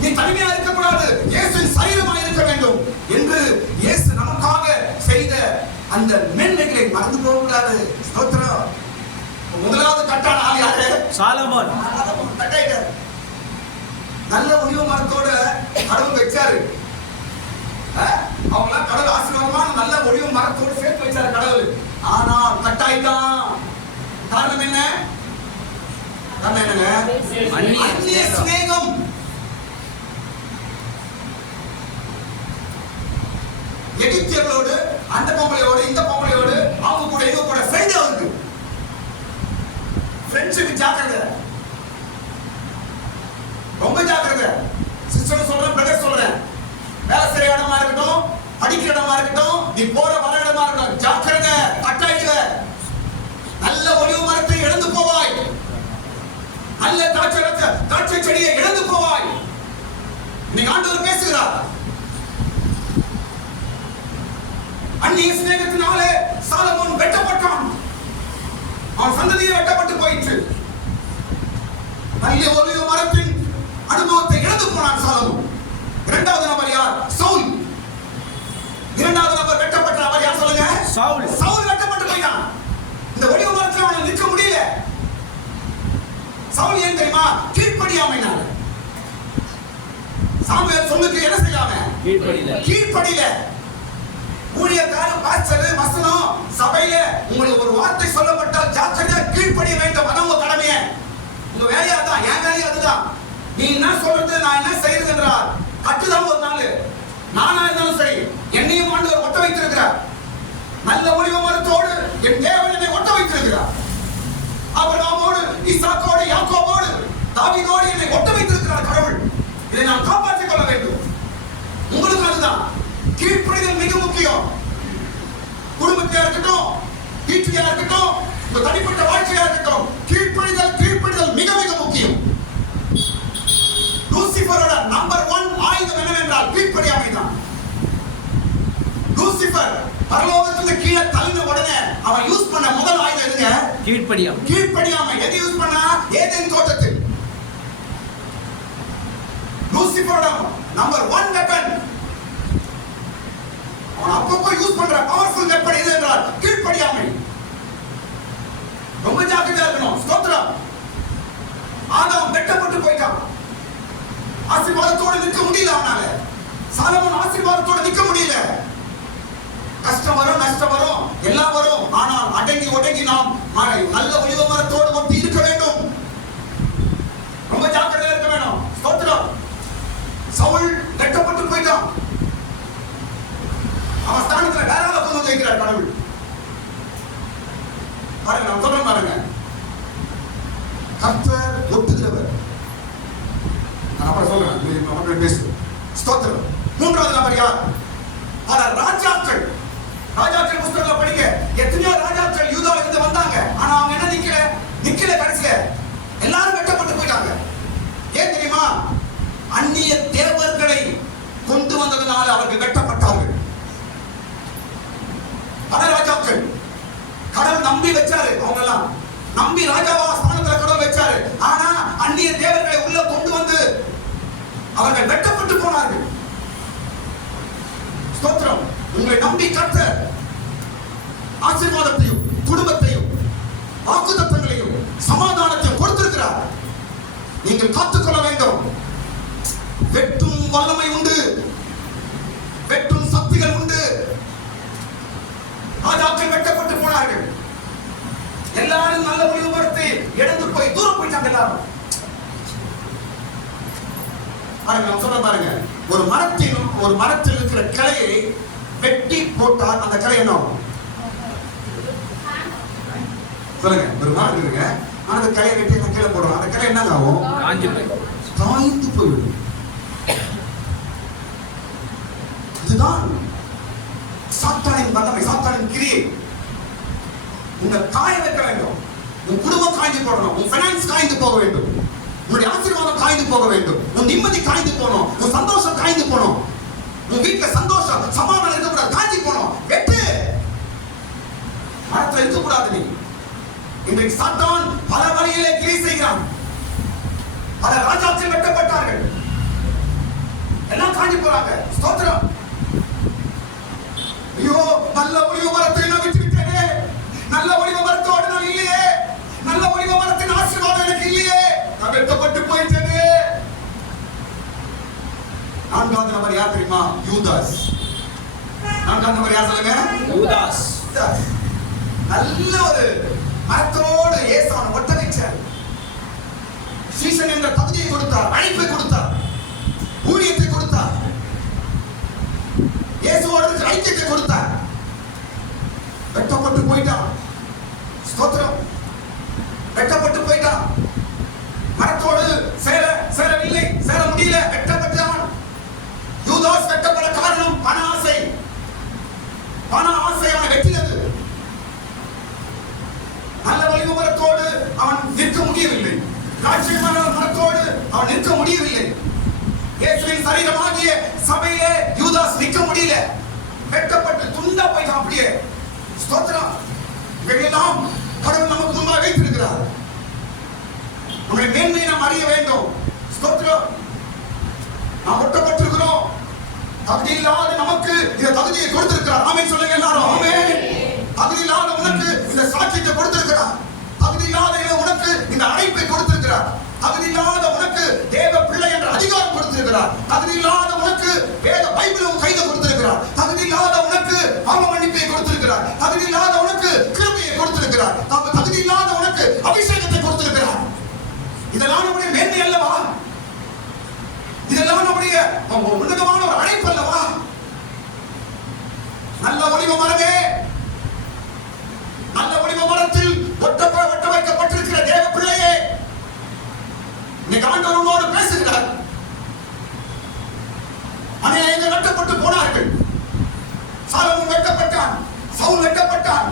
நீ தனிமையா இருக்கக்கூடாது, இயேசுவின் சரீரமா இருக்க வேண்டும் என்று இயேசு நமக்காக செய்த அந்த மேன்மைகளை மறந்து போக கூடாது. ஸ்தோத்திரம். முதலாவது கட்டான ஆள் யாரு? சாலமோன். கட்டாயிட்டார். நல்ல ஒலிவ மரத்தோட கடவுள் வச்சாரு. அவங்க கடவுள் ஆசீர்வாதமான நல்ல ஒலிவ மரத்தோடு சேர்த்து வச்சாரு கடவுள். ஆனா கட்டாயிட்டான். காரணம் என்ன? காரணம் என்னங்க? அந்நிய சிநேகம். எகிப்தியர்களோடு, அந்த பொம்பளையோடு, இந்த பொம்பளையோடு, அவங்க கூட இவங்க கூட ஃப்ரெண்ட் அவருக்கு. ஃப்ரெண்ட்ஷிப் ஜாக்கிரதை, ரொம்ப ஜாக்கிரதை. சிஸ்டர் சொல்றேன், பிரதர் சொல்றேன். வேலை செய்யற இடமா இருக்கட்டும், படிக்கிற இடமா இருக்கட்டும், நீ போற வர இடமா இருக்கட்டும், ஜாக்கிரதை. கட்டாயிடுவ. நல்ல ஒலிவ மரத்தை இழந்து போவாய். நல்ல திராட்சை செடியை இழந்து போவாய். இன்னைக்கு ஆண்டவர் பேசுகிறார். அந்நிய சிநேகத்தினாலே சாலமோன் வெட்டப்பட்டான். அவன் சந்ததியை வெட்டப்பட்டு போயிற்று. நல்ல ஒலிவ மரத்தின் அனுபவத்தை இழந்து போனான் சாலமோன். இரண்டாவது நபர் யார்? சவுல். இரண்டாவது நபர் வெட்டப்பட்ட நபர் யார் சொல்லுங்க? சவுல். சவுல் வெட்டப்பட்டு போயிட்டான். இந்த ஒலிவ மரத்தில் அவனை நிற்க முடியல. சவுல் ஏன் தெரியுமா? கீழ்ப்படியாமைனால. சாமுவேல் சொன்னதுக்கு என்ன செய்யாம? கீழ்ப்படியில. ஊழியக்காரர் பாஸ்டர் வசனம் சபையில உங்களுக்கு ஒரு வார்த்தை சொல்லப்பட்டால் ஜாக்கிரதையா கீழ்ப்படிய வேண்டும். அதான் உங்க கடமை. உங்க வேலையா தான், என் வேலையா அதுதான். நீ என்ன சொல்றது நான் என்ன செய்யறது என்றால் கட்டுதான் ஒரு நாள். நானா இருந்தாலும் சரி, என்னையும் ஆண்டவர் ஒட்ட வைத்திருக்கிறார். நல்ல ஒளிவு மரத்தோடு என் தேவன் என்னை ஒட்ட வைத்திருக்கிறார். ஆபிரகாமோடு, ஈசாக்கோடு, யாக்கோபோடு, தாவீதோடு என்னை ஒட்ட வைத்திருக்கிறார் கடவுள். இதை நான் காப்பாற்றிக் கொள்ள வேண்டும். உங்களுக்கு அதுதான் கீழ்ப்படிதல் மிக முக்கியம். குடும்பத்தியா இருக்கட்டும், வீட்டியா இருக்கட்டும், உங்க தனிப்பட்ட வாழ்க்கையா இருக்கட்டும், கீழ்ப்படிதல் மிக மிக முக்கியம். லூசிபரோட நம்பர் 1 ஆயுதம் என்னவென்றால் கீழ்ப்படியாமை தான். லூசிபர் பரலோகத்துல கீழே தள்ளின உடனே அவன் யூஸ் பண்ண முதல் ஆயுதம் எதுங்க? கீழ்ப்படியாமை. எதை யூஸ் பண்ணா? ஏதேன் தோட்டத்தில். லூசிபரோட நம்பர் 1 வெப்பன், அவன் அப்பப்போ யூஸ் பண்ற பவர்ஃபுல் வெப்பன் எது என்றால் கீழ்ப்படியாமை. ரொம்ப ஜாக்கிரதையா இருக்கணும். ஸ்தோத்திரம். ஆதாம் வெட்டப்பட்டு போயிட்டான். ஆசீர்வாதத்தோடு நிற்க முடியல அவனால. சாலமோன் ஆசீர்வாதத்தோடு நிற்க முடியல. கஷ்டம் வரும், நஷ்டம் வரும், எல்லாம் வரும். ஆனால் அடங்கி ஒடங்கி நாம் நல்ல ஒளிவு மரத்தோடு ஒட்டி இருக்க வேண்டும். ரொம்ப ஜாக்கிரதையா இருக்க வேண்டும். ஸ்தோத்திரம். சவுல் வெட்டப்பட்டு போயிட்டான். அவன் ஸ்தானத்துல வேற ஆளை கொண்டு வந்து வைக்கிறார் கடவுள். பாருங்க, நான் சொல்றேன் பாருங்க. கர்த்தர் ஒட்டுகிறவர். நான் அப்புறம் சொல்றேன், பேசு. ஸ்தோத்திரம். மூன்றாவது நபர் யார்? பல ராஜாக்கள். ராஜாக்கள் புத்தகத்துல படிக்க எத்தனையோ ராஜாக்கள் யூதால இருந்து வந்தாங்க. ஆனா அவங்க என்ன நிக்கல கடைசியில எல்லாரும் வெட்டப்பட்டு போயிட்டாங்க. ஏன் தெரியுமா? அந்நிய தேவர்களை கொண்டு வந்ததனால அவர்கள் வெட்டப்பட்டார்கள். பல ராஜாக்கள் கடவுள் நம்பி வச்சாரு. அவங்க எல்லாம் நம்பி ராஜாவா ஸ்தானத்துல கடவுள் வச்சாரு. ஆனா அந்நிய தேவர்களை உள்ள கொண்டு வந்து அவர்கள் வெட்டப்பட்டு போனார்கள். ஸ்தோத்திரம். உங்களை நம்பி கர்த்தர் ஆசீர்வாதத்தையும் குடும்பத்தையும் வாக்குத்தத்தங்களையும் சமாதானத்தையும் கொடுத்திருக்கிறார். நீங்கள் காத்துக்கொள்ள வேண்டும். வெட்டும் வல்லமை உண்டு, வெட்டும் சக்திகள் உண்டு. ராஜாக்கள் வெட்டப்பட்டு போனார்கள். எல்லாரும் நல்ல ஒளிவு மரத்தை எடுத்து போய் தூரம் போயிட்டாங்க எல்லாரும். பாருங்க, நான் சொல்ல பாருங்க. ஒரு மரத்தில் இருக்கிற கிளையை வெட்டி போட்டால் அந்த கிளை என்ன ஆகும்? சொல்லுங்க. ஒரு மரம் இருக்குங்க, அந்த கிளையை வெட்டி அந்த கீழே போடுறோம். அந்த கிளை என்ன ஆகும்? காய்ந்து போய்விடும். இதுதான் சாத்தானின் வல்லமை, சாத்தானின் கிரியை. உங்க காய வைக்க வேண்டும். உன் குடும்பம் காய்ந்து போடணும். உன் ஃபைனான்ஸ் காய்ந்து போக வேண்டும். உன்னுடைய ஆசீர்வாதம் காய்ந்து போக வேண்டும். உன் நிம்மதி காய்ந்து போகணும். உன் சந்தோஷம் காய்ந்து போகணும். உன் வீட்டுல சந்தோஷம் சமாதானம் இருக்கக்கூடாது, காய்ச்சி போகணும். வெட்டு. மரத்துல இருக்கக்கூடாது. நீ இன்றைக்கு சாத்தான் பல வழியிலே கிரி செய்கிறான். பல ராஜாக்கள் வெட்டப்பட்டார்கள். எல்லாம் காய்ச்சி போறாங்க. ஸ்தோத்திரம். ஐயோ, நல்ல ஒளிவு மரத்தை நான் விட்டுவிட்டேனே. நல்ல ஒளிவு மரத்தோடு நான் இல்லையே. நல்ல ஒளிவு மரத்தின் ஆசீர்வாதம் எனக்கு இல்லையே. நான் வெட்டப்பட்டு போயிட்டேனே. நான்காவது நபர் யார் தெரியுமா? யூதாஸ். நான்காவது நபர் யார் சொல்லுங்க? யூதாஸ். நல்ல ஒரு மரத்தோடு இயேசு அவனை ஒட்ட வைச்சார். சீசன் என்ற பகுதியை கொடுத்தார், அழைப்பை கொடுத்தார், ஊழியத்தை கொடுத்தார், இயேசுவோடு ஐக்கியத்தை கொடுத்தார். வெட்டப்பட்டு போயிட்டான். ஸ்தோத்திரம். வெட்டப்பட்டு போயிட்டான். மரத்தோடு சேரவில்லை, சேர முடியல, வெட்டப்பட்டான். யூதாஸ் வெட்டப்பட காரணம் பண ஆசை. பண ஆசை அவனை வெட்டினது. நல்ல ஒளிவு மரத்தோடு அவன் நிற்க முடியவில்லை. ராஜ்யமான மரத்தோடு அவன் நிற்க முடியவில்லை. இயேசுவின் சரீரமாகிய சபையிலே யூதாஸ் நிற்க முடியல. வெட்டப்பட்டு துண்டா போயிட்டான் அப்படியே. ஸ்தோத்திரம். இவையெல்லாம் கடவுள் நமக்கு முன்பாக வைத்திருக்கிறார். உங்களுடைய மேன்மையை நாம் அறிய வேண்டும். ஸ்தோத்திரம். நாம் ஒட்டப்பட்டிருக்கிறோம். தகுதி இல்லாத நமக்கு இந்த தகுதியை கொடுத்திருக்கிறார். ஆமென் சொல்லுங்க எல்லாரும். ஆமென். தகுதி இல்லாத உனக்கு இந்த சாட்சியத்தை கொடுத்திருக்கிறார். தகுதி இல்லாத உனக்கு இந்த அழைப்பை கொடுத்திருக்கிறார். தகுதி இல்லாத உனக்கு தேவ பிள்ளை என்ற அதிகாரம் கொடுத்திருக்கிறார். தகுதி இல்லாத உனக்கு வேத பைபிளும் கையில கொடுத்திருக்கிறார். தகுதி இல்லாத உனக்கு பாவ மன்னிப்பை கொடுத்திருக்கிறார். தகுதி இல்லாத உனக்கு கிருபையை கொடுத்திருக்கிறார். தகுதி இல்லாத உனக்கு அபிஷேகத்தை கொடுத்திருக்கிறார். இதெல்லாம் நம்முடைய மேன்மை அல்லவா? இதெல்லாம் நம்முடைய உன்னதமான ஒரு அழைப்பு அல்லவா? நல்ல ஒளிவ மரமே, நல்ல ஒளிவ மரத்தில் ஒட்ட வைக்கப்பட்டிருக்கிற தேவ பிள்ளையே, இன்னைக்கு ஆண்டவர் உன்னோடு பேசுகிறார். அநேகர் வெட்டப்பட்டு போனார்கள். சாலமோன் வெட்டப்பட்டான், சவுல் வெட்டப்பட்டான்,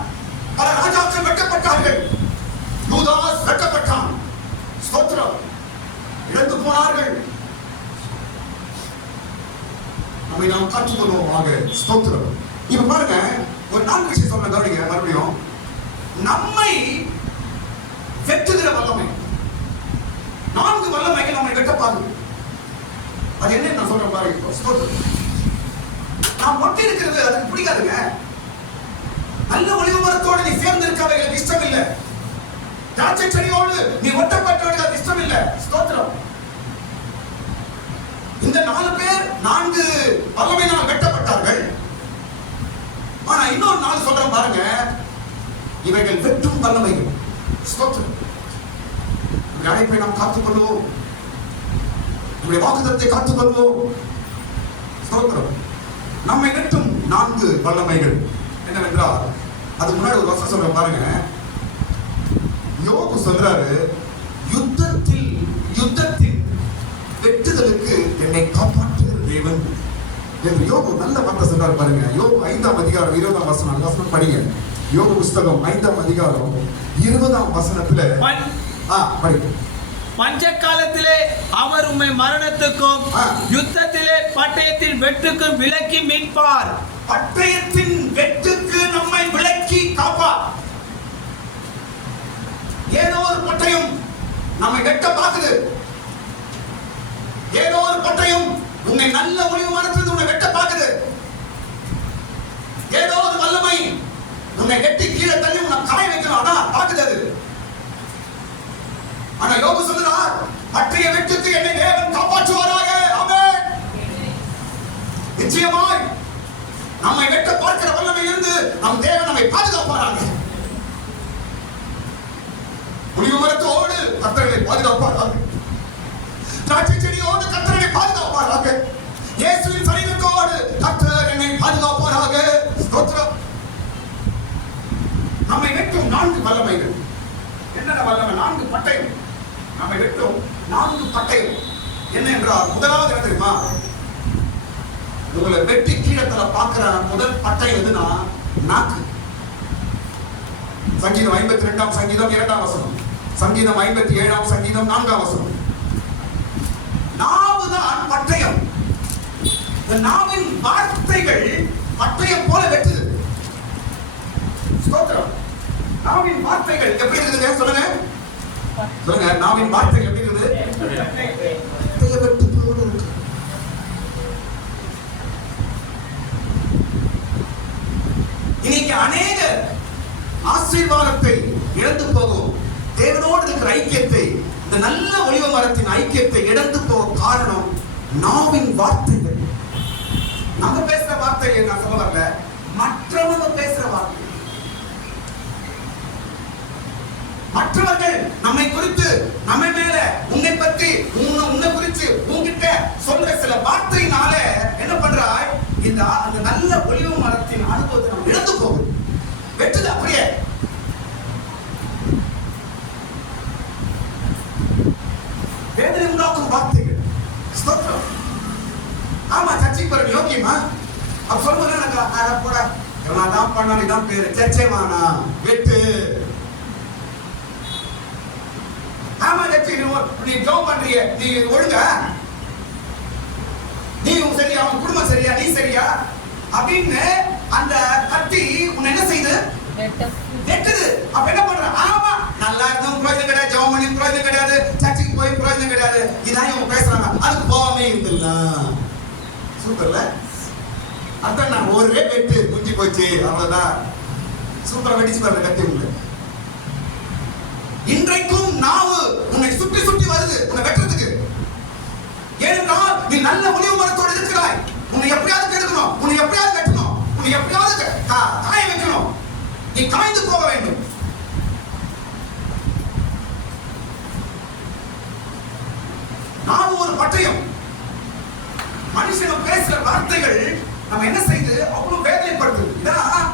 பல ராஜாக்கள் வெட்டப்பட்டார்கள், யூதாஸ் வெட்டப்பட்டான். ஸ்தோத்திரம். இழந்து போனார்கள். நம்மை நாம் காத்துக்கொள்வோமாக. ஸ்தோத்திரம். இப்ப பாருங்க, ஒரு 4 விஷயம் சொல்ற கவனிங்க. மறுபடியும் நம்மை வெட்டுகிற வல்லமை, 4 வல்லமைகள் நம்மை வெட்டப்பாது. அது என்ன நான் சொல்றேன் பாருங்க. ஸ்தோத்திரம். நான் ஒட்டி இருக்கிறது அதுக்கு பிடிக்காதுங்க. நல்ல ஒளிவு மரத்தோடு நீ சேர்ந்து இருக்க எனக்கு இஷ்டம் இல்லை. திராட்சை செடியோடு நீ ஒட்டப்பட்டவர்கள் அது இஷ்டம் இல்லை. ஸ்தோத்திரம். இந்த 4 பேர் 4 வல்லமையினால் வெட்டப்பட்டார்கள். ஆனா இன்னொரு 4 சொல்றேன் பாருங்க, இவைகள் வெட்டும் வல்லமைகள். ஸ்தோத்திரம். இந்த அழைப்பை நாம் காத்துக்கொள்வோம். நம்முடைய வாக்குத்தத்தத்தை காத்துக்கொள்வோம். ஸ்தோத்திரம். நம்மை வெட்டும் 4 வல்லமைகள் என்னவென்றால், அதுக்கு முன்னாடி ஒரு வசனம் சொல்றேன் பாருங்க. யோபு சொல்றாரு, யுத்தத்தின் வெட்டுதலுக்கு என்னை காப்பாற்றுகிற தேவன் என்று யோபு நல்ல வார்த்தை சொல்றாரு பாருங்க. யோபு 5ஆம் அதிகாரம் 20ஆம் வசனம் படிங்க. யோபு புஸ்தகம் 5ஆம் அதிகாரம் 20ஆம் வசனத்துல படிங்க. பஞ்ச காலத்திலே அவர் உம்மை மரணத்துக்கும் யுத்தத்திலே பட்டயத்தின் வெட்டுக்கும் விலக்கி மீட்பார். பட்டயத்தின் வெட்டுக்கு நம்மை விலக்கி காப்பார். ஏதோ ஒரு பட்டயம் நம்மை வெட்ட பார்க்குது. ஏதோ ஒரு பட்டயம் உன்னை நல்ல ஒளிவு மரத்திலிருந்து உன்னை வெட்ட பார்க்குது. ஏதோ ஒரு வல்லமை உன்னை வெட்டி கீழே தள்ளி உன்னை காய வைக்கணும். ஆனா பார்க்குது அது. ஆனா யோபு சொல்றார், பட்டய வெட்டுக்கு என்னை தேவன் காப்பாற்றுவாராக. ஆமென். நிச்சயமாய் நம்மை வெட்ட பார்க்கிற வல்லமை இருந்து நம் தேவன் நம்மை பாதுகாப்பாராக. ஒளிவு மரத்தோடு கர்த்தரை பாதுகாப்பாராக. திராட்சை செடியோடு கர்த்தரை பாதுகாப்பாராக. இயேசுவின் சரீரத்தோடு கர்த்தர் என்னை பாதுகாப்பாராக. ஸ்தோத்திரம். நம்மை வெட்டும் 4 வல்லமைகள். என்னென்ன வல்லமை? 4 பட்டயம். நம்மை வெட்டும் 4 பட்டயம். என்ன என்றால், முதலாவது என்ன தெரியுமா? உங்களை வெட்டி கீழத்துல பார்க்கிற முதல் பட்டயம் எதுனா நாக்கு. சங்கீதம் 52ஆம் சங்கீதம் 2ஆம் வசனம், சங்கீதம் 57ஆம் சங்கீதம் 4ஆம் வசனம். நாவுதான் பட்டயம். இந்த நாவின் வார்த்தைகள் பட்டயம் போல வெட்டுது. ஸ்தோத்திரம். நாவின் வார்த்தைகள் எப்படி இருக்குது சொல்லுங்க. சொல்லுங்க, நாவின் வார்த்தைகள் எப்படி இருக்குது? பட்டய வெட்டு போல இருக்கு. இன்னைக்கு அநேக ஆசீர்வாதத்தை இழந்து போகும், தேவனோடு இருக்கிற ஐக்கியத்தை, இந்த நல்ல ஒளிவ மரத்தின் ஐக்கியத்தை இழந்து போக காரணம் நாவின் வார்த்தைகள். நம்ம பேசுற வார்த்தைகள் நான் சொல்ல வரல, மற்றவங்க பேசுற வார்த்தை. மற்றவர்கள் நம்மை குறித்து, நம்மை மேல, உன்னை பற்றி, உன்னை குறித்து உன்கிட்ட சொல்ற சில வார்த்தையினால என்ன பண்றாய்? இந்த நல்ல ஒளிவு மரத்தின் அனுபவத்தை நம்ம இழந்து போகுது. வெட்டுது அப்படியே. வேதனை உண்டாக்கும் வார்த்தைகள். ஸ்தோத்திரம். ஆமா, சர்ச்சைக்கு போற யோகியமா அப்ப சொல்லுங்க, எனக்கு போட தான் பண்ணா இதான் பேரு சர்ச்சை வானா வெட்டு. ஆமா, நீ ஜோம் பண்றிய, நீ ஒழுங்க, நீ சரியா, உன் குடும்பம் சரியா, நீ சரியா அப்படின்னு அந்த கட்டி உன்னை என்ன செய்யுது? வெட்டுது. அப்ப என்ன பண்ற? ஆமா, நல்லா இருந்தும் பிரயோஜனம் கிடையாது, ஜோம் பண்ணி பிரயோஜனம் கிடையாது, சர்ச்சைக்கு போய் பிரயோஜனம் கிடையாது, இதான் இவங்க பேசுறாங்க, அதுக்கு போகாமே இருந்துடலாம். சூப்பர்ல. அதான் நான் ஒரே வெட்டு குஞ்சி போச்சு, அவ்வளவுதான். சூப்பரா வெடிச்சு பாருங்க கட்டி உள்ள. இன்றைக்கும் நாவு உன்னை சுற்றி சுற்றி வருது. ஏனென்றால் நீ நல்ல ஒளிவு மரத்தோடு இருக்கிறாய். உன்னை எப்படியாவது கெடுக்கணும், உன்னை எப்படியாவது வெட்டணும், உன்னை எப்படியாவது காய வைக்கணும். நீ காய்ந்து போக வேண்டும். நான் ஒரு பட்டயம். மனுஷன் பேசுற வார்த்தைகள் நம்ம என்ன செய்து அவ்வளவு வேதனைப்படுது. இதெல்லாம்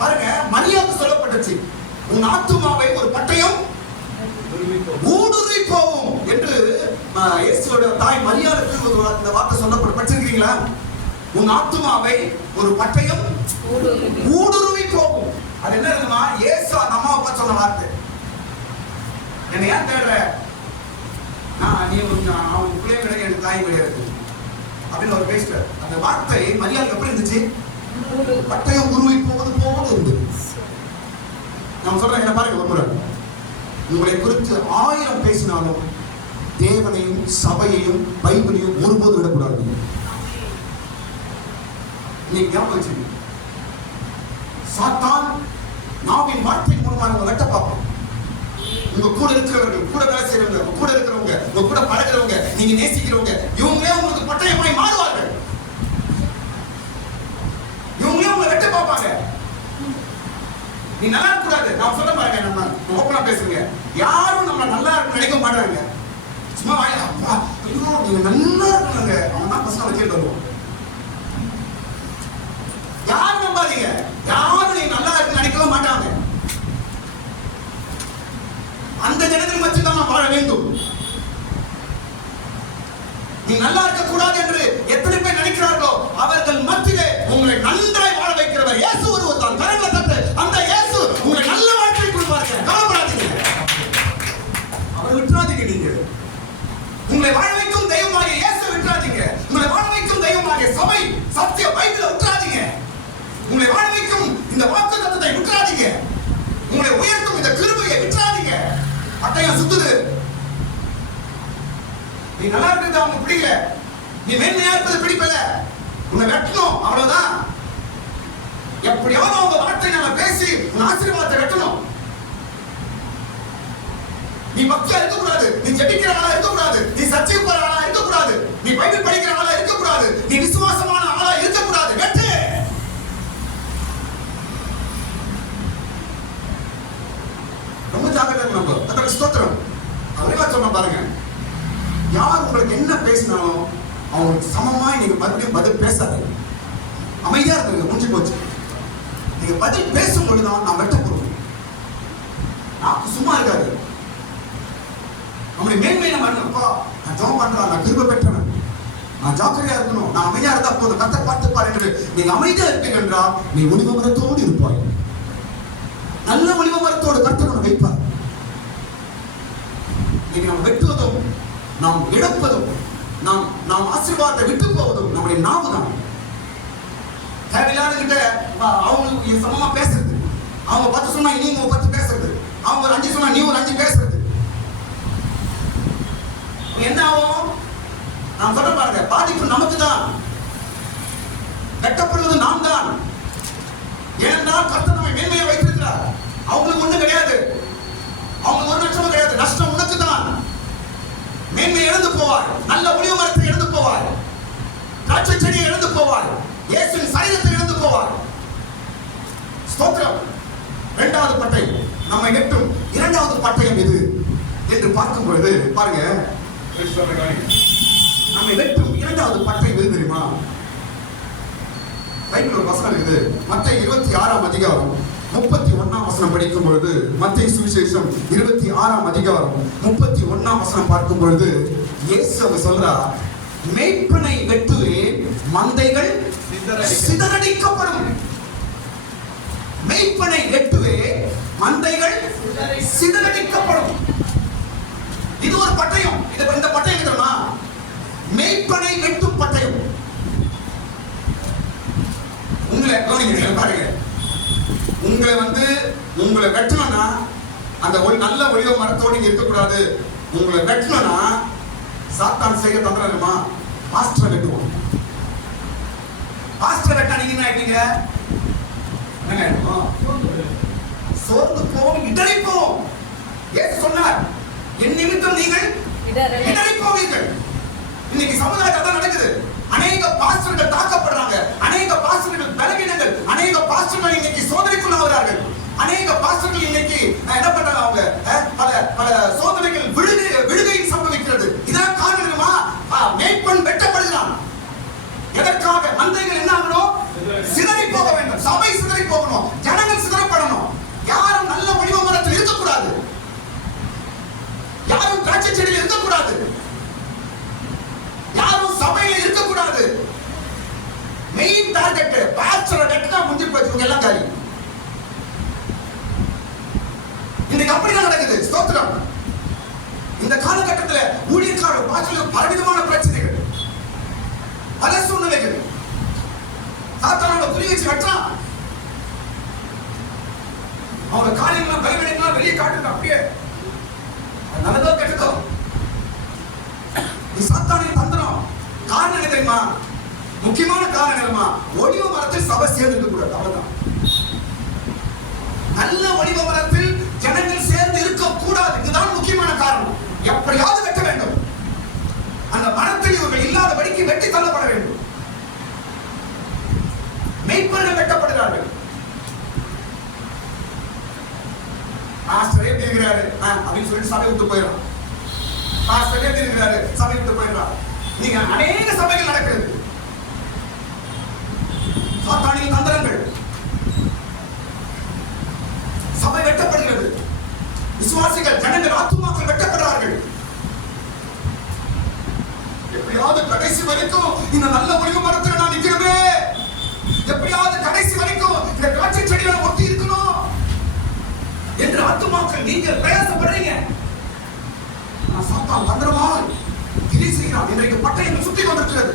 பாருங்க, மரியாவுக்கு சொல்லப்பட்டுச்சு, உன் ஆத்துமாவை ஒரு பட்டயம் ஊடுருவி போகும் என்று இயேசுவோட தாய் மரியாளுக்கு இந்த வார்த்தை சொல்லப்பட்டு படிச்சிருக்கீங்களா? உன் ஆத்துமாவை ஒரு பட்டயம் ஊடுருவி போகும். அது என்ன இருக்குமா? இயேசு அந்த அம்மாவை பார்த்து சொன்ன வார்த்தை. என்ன ஏன் தேடுற? நீ அவன் பிள்ளைய கிடையாது, எனக்கு தாய் கிடையாது அப்படின்னு அவர் பேசுறார். அந்த வார்த்தை மரியாதை எப்படி இருந்துச்சு? பட்டயம் உருவி போவது போவது இருந்தது. நான் சொல்றேன், என்ன பாருங்க, ஒரு முறை உங்களை குறித்து 1000 பேசினாலும் தேவனையும் சபையையும் பைபிளையும் ஒருபோது விடக்கூடாது. நீங்க ஞாபகம் வச்சுக்கீங்க, சாத்தான் நாவின் வார்த்தை மூலமாக உங்க வெட்ட பார்ப்போம். உங்க கூட இருக்கிறவர்கள், கூட வேலை செய்யறவங்க, உங்க கூட இருக்கிறவங்க, உங்க கூட பழகிறவங்க, நீங்க நேசிக்கிறவங்க, இவங்களே உங்களுக்கு பட்டயமாய் மாறுவார்கள். இவங்களே உங்களை வெட்ட பார்ப்பாங்க. நீ நல்லா இருக்க கூடாது. நான் சொல்ல பாருங்க, நம்ம ஓப்பனா பேசுங்க, யாரும் நம்ம நல்லா இருக்கு நினைக்க மாட்டாங்க. சும்மா அப்பா ஐயோ நீங்க நல்லா இருக்கணுங்க, அவன் தான் பசங்க வச்சுட்டு வருவோம். யாரும் நம்பாதீங்க, யாரும் நீ நல்லா இருக்கு நினைக்கவே மாட்டாங்க. அந்த ஜனங்கள் மத்தியில் தான் வாழ வேண்டும். நீ நல்லா இருக்க கூடாது என்று எத்தனை பேர் நினைக்கிறார்களோ அவர்கள் மத்தியிலே உங்களை நன்றாய் வாழ வைக்கிறவர் இயேசு ஒருவர் தான். கரங்களை தட்டு. அந்த இயேசு உங்களை நல்ல வாழ்க்கை கொடுப்பார்கள். கவலைப்படாதீங்க, அவர் விட்டுறாதீங்க. நீங்க உங்களை வாழ வைக்கும் தெய்வமாகிய இயேசு விட்டுறாதீங்க. உங்களை வாழ வைக்கும் தெய்வமாகிய சபை சத்திய பைபிளை விட்டுறாதீங்க. உங்களை வாழ வைக்கும் இந்த வாக்குத்தத்தத்தை விட்டுறாதீங்க. உங்களை உயர்த்தும் இந்த கிருபையை விட்டுறாதீங்க. பட்டயம் சுத்துது. நீ நல்லா இருக்கிறது அவங்க பிடிக்கல, நீ மேன்மையா இருப்பது பிடிக்கல, உன்னை வெட்டணும், அவ்வளவுதான். எப்படியாவது அவங்க வார்த்தை நம்ம பேசி உன் ஆசீர்வாதத்தை வெட்டணும். நீ பக்தியா இருக்கக்கூடாது, நீ ஜெபிக்கிற ஆளா இருக்கக்கூடாது, நீ சர்ச்சைக்கு போற ஆளா இருக்கக்கூடாது, நீ பைபிள் படிக்கிற ஆளா இருக்கக்கூடாது, நீ விசுவாசமான ஆளா இருக்கக்கூடாது. வெட்டு. ரொம்ப ஜாக்கிரதை நம்ம. அதற்கு ஸ்தோத்திரம். அவரே சொன்ன பாருங்க, யார் உங்களுக்கு என்ன பேசினாலும் அவங்களுக்கு சமமாய் நீங்க மறுபடியும் பதில் பேசாது. அமைதியா இருக்க முடிஞ்சு போச்சு. நீங்க பதில் பேசும்போது தான் நான் வெட்ட போறோம். நான் சும்மா இருக்காது. நம்முடைய மேன்மையை நம்ம அப்பா நான் ஜெபம் பண்றேன், நான் கிருபை பெற்றவன், நான் ஜாக்கிரதையா இருக்கணும், நான் அமைதியா இருந்தா போதும், கர்த்தர் பார்த்துப்பார் என்று நீங்க அமைதியா இருப்பீங்க என்றால் நீ ஒளிவு மரத்தோடு இருப்பாய். நல்ல ஒளிவு மரத்தோடு கர்த்தர் உன்னை வைப்பார். நீங்க நம்ம வெட்டுவதும் நாம் இழப்பதும் நாம் ஆசீர்வாதத்தை விட்டு போவதும் நம்முடைய நாவு தான். தேவையில்லாதகிட்ட அவங்களுக்கு சமமா பேசுறது, அவங்க 10 சொன்னா நீங்க 10 பேசுறது, அவங்க ஒரு 5 சொன்னா நீ ஒரு 5 பேசுறது. என்ன ஆகும்? நான் சொல்ல பாருங்க, பாதிப்பு நமக்கு தான், வெட்டப்படுவது நாம் தான். ஏனென்றால் கர்த்தர் நம்மை மேன்மையை வைத்திருக்கிறார். அவங்களுக்கு ஒன்றும் கிடையாது, அவங்களுக்கு ஒரு நஷ்டமும் கிடையாது. நஷ்டம் உனக்கு தான். மேன்மை இழந்து போவார், நல்ல ஒளிவு மரத்தை இழந்து போவார், திராட்சை செடியை இழந்து போவார், இயேசுவின் சரீரத்தை இழந்து போவார். ஸ்தோத்திரம். இரண்டாவது பட்டயம் நம்மை வெட்டும். இரண்டாவது பட்டயம் எது என்று பார்க்கும் பொழுது பாருங்க, நம்மை வெட்டும் இரண்டாவது பட்டயம் எது தெரியுமா? பைபிள் ஒரு வசனம் இருக்குது. மத்தேயு 26ஆம் அதிகாரம் 31ஆம் வசனம் படிக்கும் பொழுது, மத்தேயு சுவிசேஷம் 26ஆம் அதிகாரம் 31ஆம் வசனம் பார்க்கும் பொழுது இயேசு சொல்றார், மேய்ப்பனை வெட்டுவேன், மந்தைகள் சிதறடிக்கப்படும். மேய்ப்பனை வெட்டுவேன், மந்தைகள் சிதறடிக்கப்படும். இது ஒரு பட்டயம். இந்த பட்டயம் தெரியுமா? மேய்ப்பனை வெட்டும் பட்டயம். உங்களை கவனிங்க பாருங்க, உங்களை வெட்டணும்னா அந்த ஒரு நல்ல ஒளிவு மரத்தோடு இருக்கக்கூடாது. உங்களை வெட்டணும்னா சாத்தான் செய்ய தந்திரமா பாஸ்டர் வெட்டுவோம். பாஸ்டர் வெட்டா நீங்க என்ன ஆயிட்டீங்க? சோர்ந்து போவோம், இடறி போவோம். ஏசு சொன்னார், என் நிமித்தம் நீங்கள் இடறி போவீர்கள். இன்னைக்கு சமுதாயத்தில் தான் நடக்குது. அநேக பாஸ்டர்கள் தாக்கப்படுறாங்க, அநேக பாஸ்டர்கள் பலவீனங்கள், அநேக பாஸ்டர்கள் இன்னைக்கு சோதனைக்குள்ளாகிறார்கள், அநேக பாஸ்டர்கள் இன்னைக்கு என்ன பண்றாங்க, அவங்க பல பல சோதனைகள் விழுகையில் சம்பவிக்கிறது. இதான் காரணமா மேய்ப்பன் வெட்டப்படுகிறான். எதற்காக? மந்தைகள் என்ன ஆகணும்? சிதறி போக வேண்டும், சபை சிதறி போகணும், ஜனங்கள் சிதறப்படணும். யாரும் நல்ல ஒளிவ மரத்தில் இருக்கக்கூடாது, யாரும் திராட்சை செடியில் இருக்கக்கூடாது, யாரும் சபையில் இருக்கக்கூடாது. மெயின் டார்கெட் பாஸ்டர் டெட்டா முடிஞ்சு போச்சு, இவங்க எல்லாம் காலி. இன்னைக்கு அப்படிதான் நடக்குது. ஸ்தோத்திரம். இந்த காலகட்டத்தில் ஊழியக்காரர் பாஸ்டர்களுக்கு பலவிதமான பிரச்சனைகள், பல சூழ்நிலைகள். சாத்தானோட குறி வச்சு வெட்டான். அவங்க காரியங்கள்லாம் பலவீனங்கள்லாம் வெளியே காட்டுறது. அப்படியே நல்லதோ கெட்டதோ இது சாத்தானின் தந்திரம். காரணம் என்ன தெரியுமா? முக்கியமான காரணம் என்னமா? ஒளிவ மரத்தில் சபை சேர்ந்து கூடாது. அவ்வளவுதான். நல்ல ஒளிவ மரத்தில் ஜனங்கள் சேர்ந்து இருக்க கூடாது. இதுதான் முக்கியமான காரணம். எப்படியாவது வெட்ட வேண்டும். அந்த மரத்தில் இவர்கள் இல்லாதபடிக்கு வெட்டி தள்ளப்பட வேண்டும். மெய்ப்பர்கள் வெட்டப்படுகிறார்கள். பாஸ்டரே எப்படி இருக்கிறாரு அப்படின்னு சொல்லிட்டு சபை விட்டு போயிடலாம். பாஸ்டரே எப்படி இருக்கிறாரு, சபை விட்டு போயிடலாம். நீங்க அநேக சபைகள் நடக்கிறது. சாத்தானின் தந்திரங்கள். சபை வெட்டப்படுகிறது. விசுவாசிகள், ஜனங்கள், ஆத்துமாக்கள் வெட்டப்படுறார்கள். எப்படியாவது கடைசி வரைக்கும் இந்த நல்ல ஒளிவு மரத்தில் நான் நிற்கணுமே, எப்படியாவது கடைசி வரைக்கும் இந்த திராட்சை செடிகளை ஒட்டி இருக்கணும் என்று ஆத்துமாக்கள் நீங்கள் பிரயாசப்படுறீங்க. சாத்தான் தந்திரமா கிரி செய்கிறான். இன்றைக்கு பட்டயங்கள் சுற்றி கொண்டிருக்கிறது.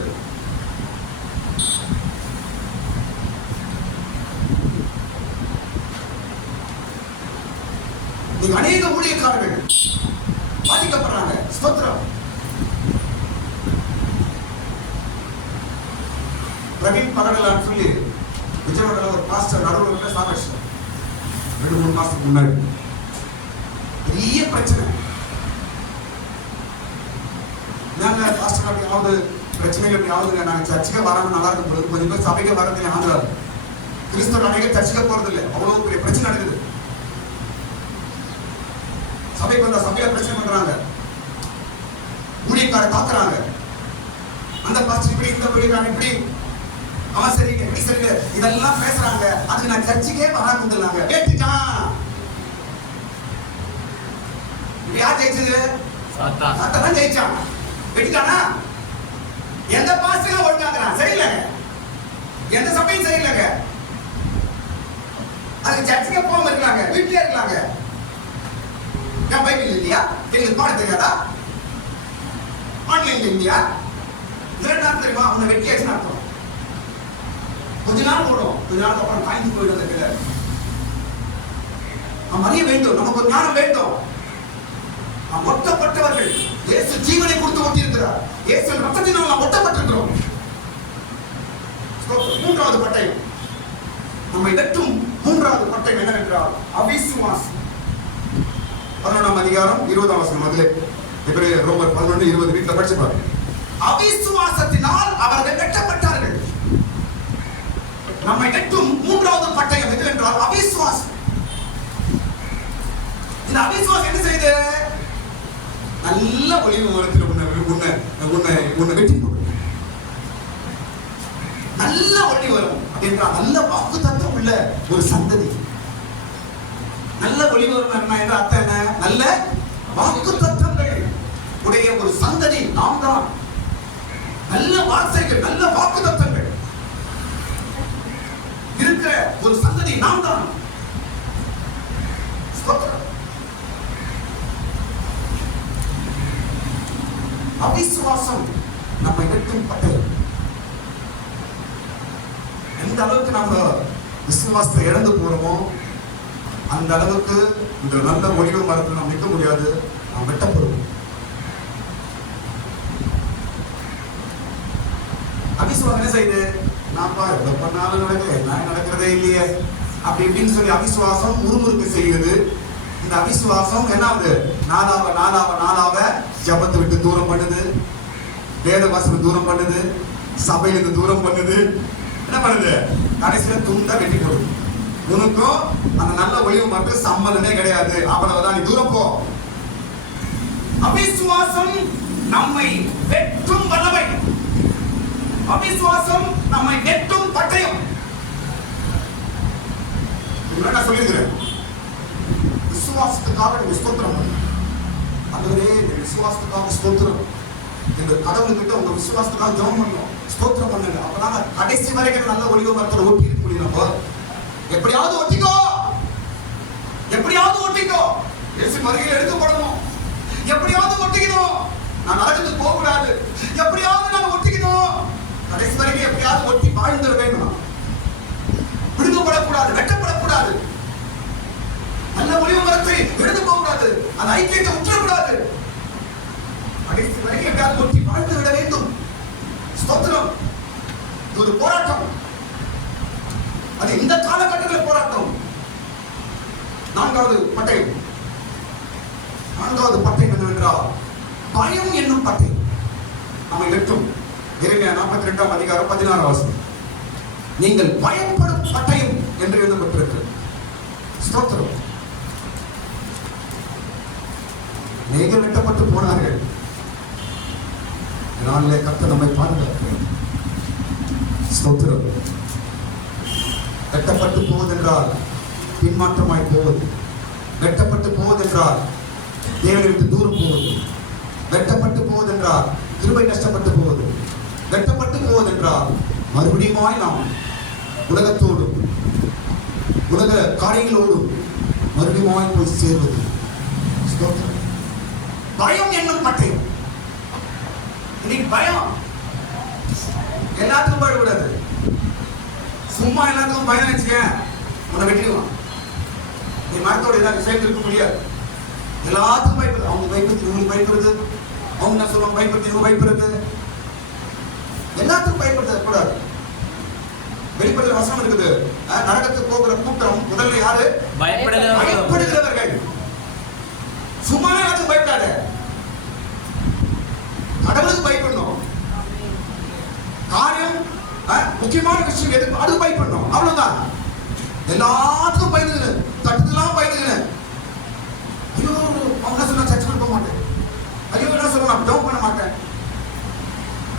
நீங்க அநேக ஊழியக்காரர்கள் பாதிக்கப்படுறாங்க. ஸ்தோத்திரம். பிரவீன் பகடலான்னு சொல்லி விஜயவாடால ஒரு பாஸ்டர் நடுவில் சாகடிச்சு 2-3 மாசத்துக்கு முன்னாடி பெரிய பிரச்சனை. நாங்க பாஸ்டர் அப்படியாவது பிரச்சனைகள் எப்படியாவது நாங்க சர்ச்சுக்கு வராம நல்லா இருக்கும் போது கொஞ்சம் பேர் சபைக்கு வரதில்லை. ஆந்திராவில் கிறிஸ்தவ அநேக சர்ச்சுக்கு போறது இல்லை. அவ்வளவு பெரிய பிரச்சனை நடக்குது. சபைக்கு வந்த சபையில பிரச்சனை பண்றாங்க, ஊழியக்கார தாக்குறாங்க. அந்த பாஸ்டர் இப்படி, இந்த ஊழியக்காரன் இப்படி, அவன் சரிங்க இப்படி சரிங்க இதெல்லாம் பேசுறாங்க. அதுக்கு நான் சர்ச்சுக்கே வராம வந்துடலாங்க. கேட்டுட்டான். யார் ஜெயிச்சது? சாத்தான் ஜெயிச்சான். வெட்டிட்டானா? எந்த பாஸ்டரும் ஒழுங்காக்குறான் சரியில்லைங்க, எந்த சபையும் சரியில்லைங்க. அதுக்கு சர்ச்சுக்கே போகாம இருக்கலாங்க, வீட்டிலே இருக்கலாங்க. நான் பைபிள் இல்லையா, எங்களுக்கு பாட தெரியாதா, ஆன்லைன்ல இல்லையா? இதெல்லாம் தெரியுமா? அவனை வெட்டியாச்சுன்னு அர்த்தம். கொஞ்ச நாள் ஓடும், கொஞ்ச நாள் அப்புறம் காய்ந்து போயிடும். அந்த கிளை நாம் அறிய வேண்டும், நமக்கு ஒரு ஞானம் வேண்டும். நாம் ஒட்டப்பட்டவர்கள். இயேசு ஜீவனை கொடுத்து ஒட்டி இருக்கிறார். இயேசு ரத்தத்தினால் நாம் ஒட்டப்பட்டிருக்கிறோம். மூன்றாவது பட்டயம், நம்மை வெட்டும் மூன்றாவது பட்டயம் என்னவென்றால் அவிசுவாசம். 11ஆம் அதிகாரம் 20ஆம் வசனம். அதிலே எபிரேயர் ரோமர் 11:20 வீட்டில் படிச்சு பாருங்க. அவிசுவாசத்தினால் அவர்கள் வெட்டப்பட்டார்கள். நம்மை வெட்டும் மூன்றாவது பட்டயம் எது என்றால் அவிசுவாசம். இந்த அவிசுவாசம் என்ன செய்யுது? நல்ல ஒளிவு மரத்தில் உன்னை வெட்டி போடும். நல்ல ஒளி வரும் என்றால் நல்ல வாக்கு தத்துவம் உள்ள ஒரு சந்ததி. நல்ல ஒளி வரும் என்ற அர்த்தம் என்ன? நல்ல வாக்கு தத்துவங்கள் உடைய ஒரு சந்ததி நாம் தான். நல்ல வார்த்தைகள், நல்ல வாக்கு தத்துவங்கள் இருக்கிற ஒரு சந்ததி நாம் தான். அவிசுவாசம் நம்மை வெட்டும் பட்டயம். எந்த அளவுக்கு நாம விசுவாசத்தை இழந்து போறோமோ அந்த அளவுக்கு இந்த நல்ல ஒளிவு மரத்தில் நாம் நிற்க முடியாது, நாம் வெட்டப்படுவோம். அவிசுவாசம் என்ன செய்யுது? நான் எவ்வளவு பண்ணாலும் நடக்கல, நான் நடக்கிறதே இல்லையே அப்படி இப்படின்னு சொல்லி அவிசுவாசம் முறுமுறுக்கு செய்யுது. இந்த அவிசுவாசம் என்ன ஆகுது? நாளாவ ஜபத்தை விட்டு தூரம் பண்ணுது. வேத வாசனம் தூரம் பண்ணுது, சபையில இருந்து தூரம் பண்ணுது. என்ன பண்ணுது? கடைசியில துண்டா வெட்டி போடுது. உனக்கும் அந்த நல்ல ஒளிவு மட்டும் சம்பந்தமே கிடையாது, அவ்வளவுதான், நீ தூரம் போ. அவிசுவாசம் நம்மை வெட்டும் வல்லமை, அவிசுவாசம் நம்மை வெட்டும் பட்டயம். நான் சொல்லியிருக்கிறேன், விசுவாசத்துக்காக நீங்க ஸ்தோத்திரம் பண்ணுங்க. அதுவரே விசுவாசத்துக்காக ஸ்தோத்திரம். இந்த கடவுள்கிட்ட உங்க விசுவாசத்துக்காக ஜெபம் பண்ணணும், ஸ்தோத்திரம் பண்ணுங்க. அப்பதான் கடைசி வரைக்கும் நல்ல ஒளிவு மரத்தில் ஒட்டி இருக்க முடியும். நம்ம எப்படியாவது ஒட்டிக்கோ, எப்படியாவது ஒட்டிக்கோ. இயேசு வருகையில் எடுக்கப்படணும், எப்படியாவது ஒட்டிக்கணும். நான் நரகத்துக்கு போக கூடாது, எப்படியாவது நான் ஒட்டிக்கணும். கடைசி வரைக்கும் எப்படியாவது ஒட்டி வாழ்ந்துட வேண்டும். விடுதப்படக்கூடாது, வெட்டப்படக்கூடாது. நல்ல ஒளிவு மரத்தை விடுது போகக்கூடாது, அந்த ஐக்கியத்தை உற்றக்கூடாது. கடைசி வரைக்கும் எப்படியாவது ஒட்டி வாழ்ந்து விட வேண்டும். ஸ்தோத்திரம். இது ஒரு போராட்டம், அது இந்த காலகட்டத்தில் போராட்டம். நான்காவது பட்டயம் என்னவென்றால் பயம் என்னும் பட்டயம் நம்மை வெட்டும். எரேமியா 42 அதிகாரம் 16 வசனம். நீங்கள் பயப்படும் பட்டயம் என்று எழுதப்பட்டிருக்கிறது. ஸ்தோத்திரம். அநேகர் வெட்டப்பட்டு போனார்கள், இதனாலே கர்த்தர் நம்மை பாதுகாக்கிறார். ஸ்தோத்திரம். வெட்டப்பட்டு போவதென்றால் பின்மாற்றமாய் போவது, வெட்டப்பட்டு போவதென்றால் தேவனை விட்டு தூரம் போவது, வெட்டப்பட்டு போவதென்றால் கிருபை நஷ்டப்பட்டு போவது, வெட்டப்பட்டு போவதென்றால் மறுபடியுமாய் நாம் உலகத்தோடும் உலக காரியங்களோடும் மறுபடியுமாய் போய் சேர்வது. பயம் என்னும் பட்டயம். இன்னைக்கு பயம் எல்லாத்துக்கும் பயப்படாது. சும்மா எல்லாத்துக்கும் பயம் வச்சுக்க, உன்னை வெட்டிடுவான். நீ மரத்தோட ஏதாவது சேர்ந்து இருக்க முடியாது. எல்லாத்துக்கும் பயப்படுது. அவங்க பயப்படுத்தி இவங்களுக்கு பயப்படுது, அவங்க என்ன சொல்லுவாங்க பயப்படுத்தி இவங்க பயப்படுறது. எல்லாத்துக்கும் பயப்படுத்த கூடாது. வெளிப்படுத்தல் வசனம் இருக்குது, நரகத்துக்கு போகிற கூட்டம் முதல்ல யாரு? பயப்படுகிறவர்கள். சும்மா எல்லாத்துக்கும் பயப்படாத, கடவுளுக்கு பயப்படணும். காரியம் முக்கியமான விஷயம் எதுக்கு அது பயப்படணும், அவ்வளவுதான். எல்லாத்துக்கும் பயந்துக்கிறேன், தட்டுலாம் பயந்துக்கிறேன். ஐயோ அவங்க என்ன சொன்னா சர்ச்சுக்கு போக மாட்டேன், ஐயோ என்ன சொல்லுவாங்க நான் ஜெபம் பண்ண மாட்டேன்,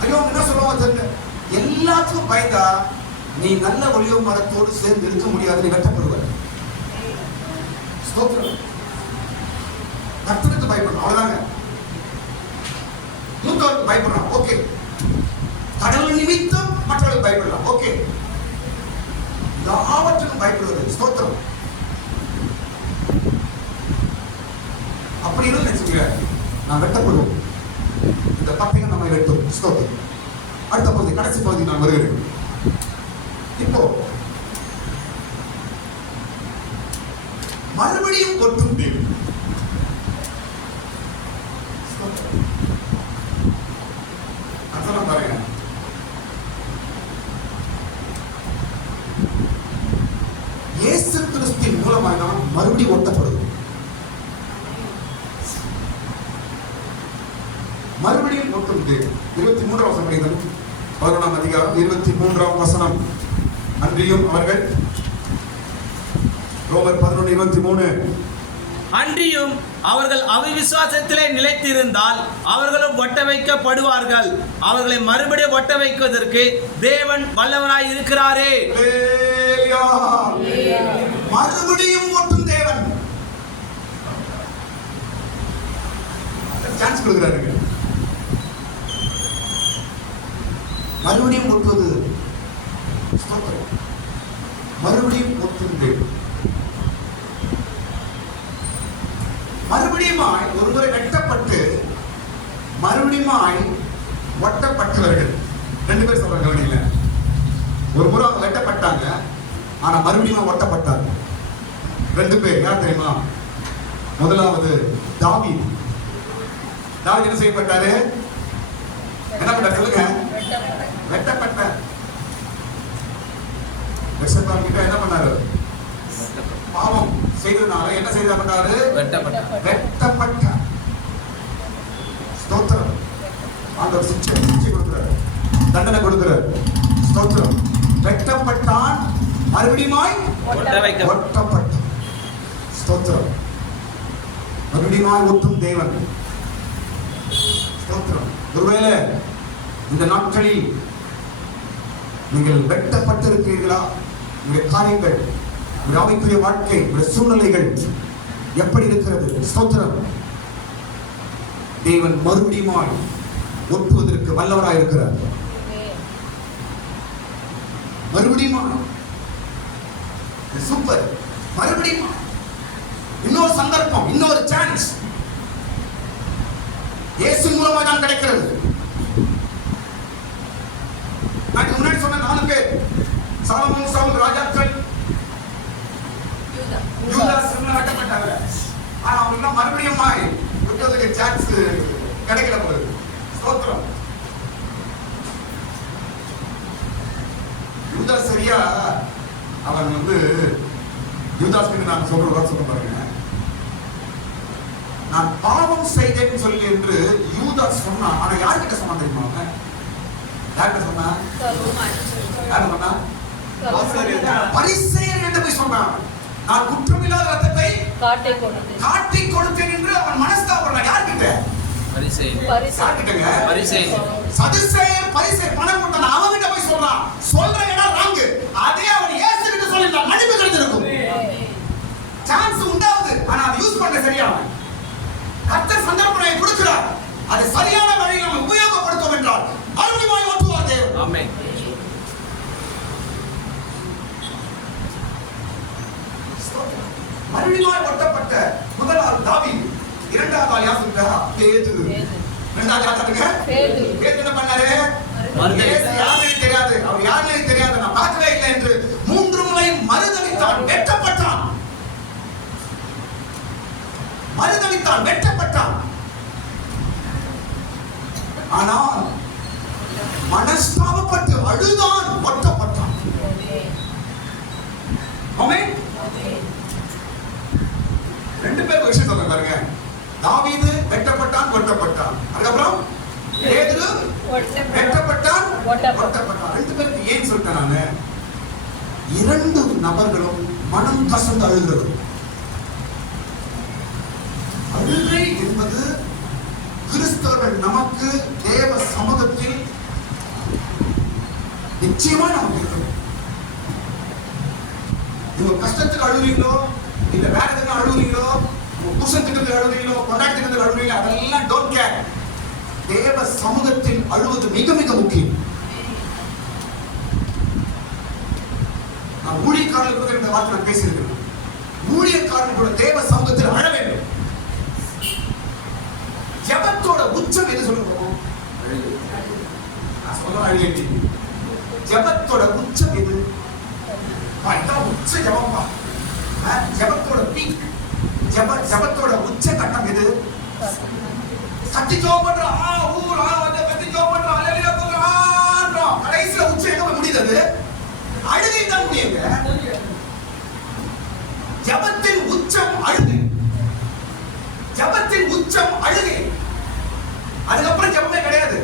ஐயோ அவங்க என்ன சொல்லுவாங்க தெரியல. எல்லாத்துக்கும் பயந்தா நீ நல்ல ஒளிவு மரத்தோடு சேர்ந்து இருக்க முடியாது, நீ வெட்டப்படுவ. ஸ்தோத்திரம். கர்த்தருக்கு பயப்படணும், அவ்வளவுதாங்க. மூத்தவருக்கு பயப்படலாம், ஓகே. கடவுள் நிமித்தம் மற்றவர்களுக்கு பயப்படலாம், ஓகே. எல்லாவற்றுக்கும் பயப்படுவது. ஸ்தோத்திரம். அப்படி நினைச்சுங்க, நான் வெட்டப்படுவோம். இந்த பட்டயம் நம்மை வெட்டும். ஸ்தோத்திரம். அடுத்த பகுதி, கடைசி பகுதி நான் வருகிறேன். இப்போ மறுபடியும் ஒட்டும் தேவன். பாருங்க, இயேசு கிறிஸ்துவின் மூலமாக நாம் மறுபடியும் ஒட்டப்படுவோம். மறுபடியும் ஒட்டும் தேவன். 23 வசனம் படிக்கிறது. 11 அதிகாரம் 23 வசனம். அன்றியும் அவர்கள், ரோமர் 11:23. அன்றியும் அவர்கள் அவிசுவாசத்திலே நிலைத்திருந்தால் அவர்களும் ஒட்ட வைக்கப்படுவார்கள். அவர்களை மறுபடியும் ஒட்ட வைப்பதற்கு தேவன் வல்லவராய் இருக்கிறாரே. மறுபடியும் ஒட்டும் தேவன் சான்ஸ் கொடுக்கிறாரு. மறுபடியும் ஒட்டுவது, மறுபடியும் ஒட்டும் தேவன். மறுபடியுமாய் ஒருமுறை வெட்டப்பட்டு மறுபடியுமாய் ஒட்டப்பட்டவர்கள். 2 பேர் சொல்றாங்க, கவனிங்கள. ஒரு முறை அவங்க வெட்டப்பட்டாங்க, ஆனா மறுபடியும் ஒட்டப்பட்டாங்க. 2 பேர். யார் தெரியுமா? முதலாவது தாவீது. தாவீது என்ன செய்யப்பட்டாரு? என்ன பண்ணாரு சொல்லுங்க? வெட்டப்பட்டார். கிட்ட என்ன பண்ணாரு? பாவம் செய்ததுனால என்ன செய்யப்பட்டாரு? வெட்டப்பட்டார். ஸ்தோத்திரம். ஆண்டவர் சிச்சை தண்டனை கொடுக்கிறார். ஸ்தோத்திரம். வெட்டப்பட்டான், மறுபடியுமாய் ஒட்டப்பட்டான். ஸ்தோத்திரம். மறுபடியுமாய் ஒட்டும் தேவன். ஸ்தோத்திரம். ஒருவேளை இந்த நாட்களில் நீங்கள் வெட்டப்பட்டிருக்கிறீர்களா? உங்களுடைய காரியங்கள், உங்களுடைய ஆவிக்குரிய வாழ்க்கை, உங்களுடைய சூழ்நிலைகள் எப்படி இருக்கிறது? ஸ்தோத்திரம். தேவன் மறுபடியுமாய் ஒட்டுவதற்கு வல்லவராய் இருக்கிறார். மறுபடியும் சூப்பர். மறுபடியும் இன்னொரு சந்தர்ப்பம், இன்னொரு சான்ஸ் இயேசு மூலமா தான் கிடைக்கிறது. நான் முன்னாடி சொன்ன 4 பேர், சாலமோன், சவுல், ராஜாக்கள், யூதாஸ் வெட்டப்பட்டாங்க. ஆனா அவங்க மறுபடியும் விட்டதுக்கு சான்ஸ் கிடைக்கல போகுது. ஸ்தோத்திரம். யூதாஸ் சரியா அவன் யூதாஸ் நான் சொல்ல பாருங்க, நான் பாவம் செய்தேன்னு சொல்லி என்று யூதாஸ் சொன்னா. ஆனா யார்கிட்ட சொன்னா தெரியுமா? யார்கிட்ட சொன்னா? யாரு சொன்னா? பரிசேயர் என்று போய் சொன்னான். நான் குற்றமில்லாத ரத்தத்தை காட்டிக் கொடுத்தேன் என்று அவன் மனஸ்தாபம். யார்கிட்ட? சதுசேயர், பரிசேயர் பணம் கொடுத்தான். அவன்கிட்ட போய் சொல்றான். சொல்ற இடம் ராங்கு. அதே அவன் இயேசு கிட்ட சொல்லிட்டான். மன்னிப்பு கிடைச்சிருக்கும். சான்ஸ் உண்டாவது. ஆனா அதை யூஸ் பண்ண சரியா கர்த்தர் சந்தர்ப்பத்தை கொடுக்கிறார். அது சரியான வழியில் நம்ம உபயோகப்படுத்தும் என்றால் மறுபடியும் ஒட்டுவார் தேவன். ஆமென். மறுபடியும் ஒட்டப்பட்ட முதலாவது தாவீது, இரண்டாவது ஆள் யார் சொல்றா? பேதுரு. இரண்டாவது யார் சொல்றீங்க? பேதுரு. பேதுரு என்ன பண்ணாரு? இயேசு யாருன்னு தெரியாது, அவர் யாருன்னு தெரியாது, நான் பார்க்கவே இல்லை என்று 3 முறை மறுதலித்தான், வெட்டப்பட்டான். மறுதலித்தான், வெட்டப்பட்டான். ஆனால் மனஸ்தாபப்பட்டு அழுதான், ஒட்டப்பட்டான். ஆமென். 2 பேர் விஷயம் சொல்ல பாருங்க. தாவீது வெட்டப்பட்டான், ஒட்டப்பட்டான். அதுக்கப்புறம் பேதுரு வெட்டப்பட்டான், ஒட்டப்பட்டான். 2 பேருக்கு ஏன் சொல்றேன் நானு? 2 நபர்களும் மனம் கசந்து அழுகிறது. அழுகை என்பது கிறிஸ்தவர்கள் நமக்கு தேவ சமூகத்தில் நிச்சயமா நமக்கு இருக்கணும். நீங்க கஷ்டத்துக்கு அழுவீங்களோ, இல்ல வேற எதுக்கு அழுவீங்களோ, புருஷத்துக்கு அழுவீங்களோ, கொண்டாட்டத்துக்கு அழுவீங்களோ, அதெல்லாம் டோன்ட் கேர். தேவ சமூகத்தில் அழுவது மிக மிக முக்கியம். நான் ஊழியக்காரர்களுக்கு இந்த வார்த்தை நான் பேசியிருக்கிறேன். ஊழியக்காரர்கள் கூட தேவ சமூகத்தில் அழ வேண்டும். ஜெபத்தோட உச்சம் எது சொல்லுவோம்? நான் சொல்ல அழுகை. ஜெபத்தோட உச்சம் எது? உச்ச ஜெபம்பா. ஜெபத்தோட பீக், ஜெபத்தோட உச்ச கட்டம் எது? கத்தி ஜெபம் பண்றோம், கத்தி ஜெபம் பண்றோம், அல்லேலூயா சொல்றோம். கடைசில உச்சம் எங்க போய் முடியுது? அழுகை தான் முடியுங்க. ஜெபத்தின் உச்சம் அழுகை. ஜெபத்தின் உச்சம் அழுகை. அதுக்கப்புறம் ஜெபமே கிடையாது.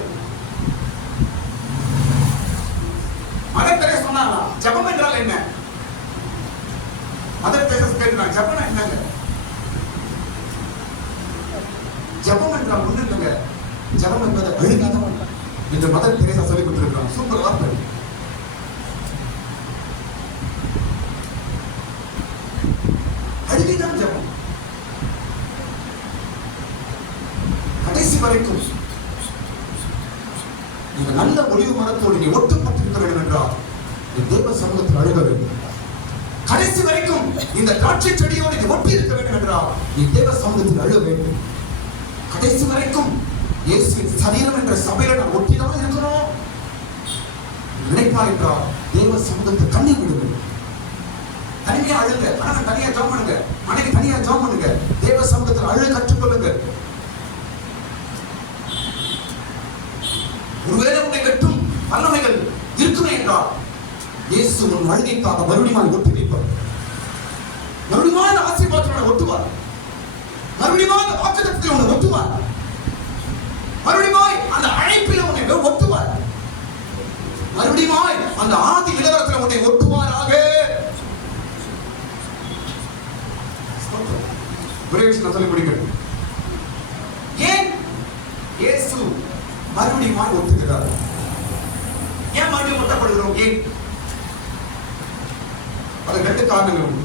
மதர் தெரேசா சொன்னாங்க, ஜெபம் என்றால் என்ன? மதர் தெரேசா கேட்டாங்க, ஜெபம் என்னங்க? ஜெபம் என்றால் ஒண்ணு இல்லைங்க. ஜெபம் என்பது அழுகாத என்று மதர் தெரேசா சொல்லி கொடுத்திருக்கிறாங்க. சூப்பர் வார்த்தை. அழுகைதான் ஜெபம். கடைசி வரைக்கும் நீங்க நல்ல ஒளிவு மரத்தோடு நீ ஒட்டுப்பட்டிருக்க வேண்டும் என்றால் தேவ சமூகத்தில் அழுக வேண்டும். கடைசி வரைக்கும் இந்த திராட்சை செடியோடு நீ ஒட்டி இருக்க வேண்டும் என்றால் நீ தேவ சமூகத்தில் அழுக வேண்டும். கடைசி வரைக்கும் இயேசுவின் சரீரம் என்ற சபையில நான் ஒட்டிதான் இருக்கணும் நினைப்பார் என்றால் தேவ சமூகத்தில் கண்ணீர் விடுங்க. தனியா அழுங்க. கணவன் தனியா ஜெபம் பண்ணுங்க, மனைவி தனியா ஜெபம் பண்ணுங்க. தேவ சமூகத்தில் அழுக கற்றுக்கொள்ளுங்க. ஒருவேளை உன்னை வெட்டும் வல்லமைகள் இருக்குமே என்றால் இயேசு உன் அழுகைக்காக மறுபடியும் ஒட்டி வைப்பார். மறுபடியும் ஆசீர்வாதத்தை ஒட்டுவார். மறுபடியும் வாக்குத்தத்தத்தில் உன்னை ஒட்டுவார். மறுபடியும் அந்த அழைப்பில் உன்னை ஒட்டுவார். இயேசு மறுபடியும் ஒட்டுகிறார். ஏன் மறுபடியும் ஒட்டப்படுகிறோம்? ஏன்? அது 2 காரணங்கள் உண்டு.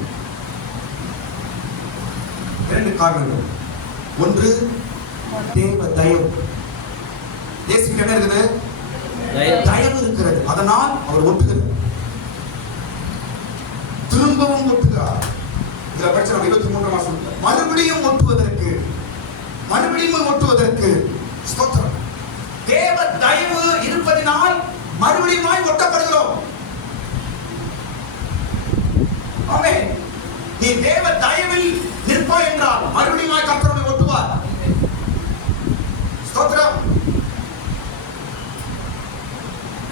2 காரணங்கள். ஒன்று, தேவ தயவு. இயேசுக்கு என்ன இருக்குது? தயவு இருக்கிறது. அதனால் அவர் ஒட்டுகிறார். திரும்பவும் ஒட்டுகிறார். இதுல பிரச்சனை 23 மாசம் மறுபடியும் ஒட்டுவதற்கு ஸ்தோத்திரம். தேவ தயவு இருப்பதினால் மறுபடியும் ஒட்டப்படுகிறோம். ஆமென். நீ தேவ தயவில் நிற்பாய் என்றால் மறுபடியும் கர்த்தரை ஒட்டுவார். ஸ்தோத்திரம்.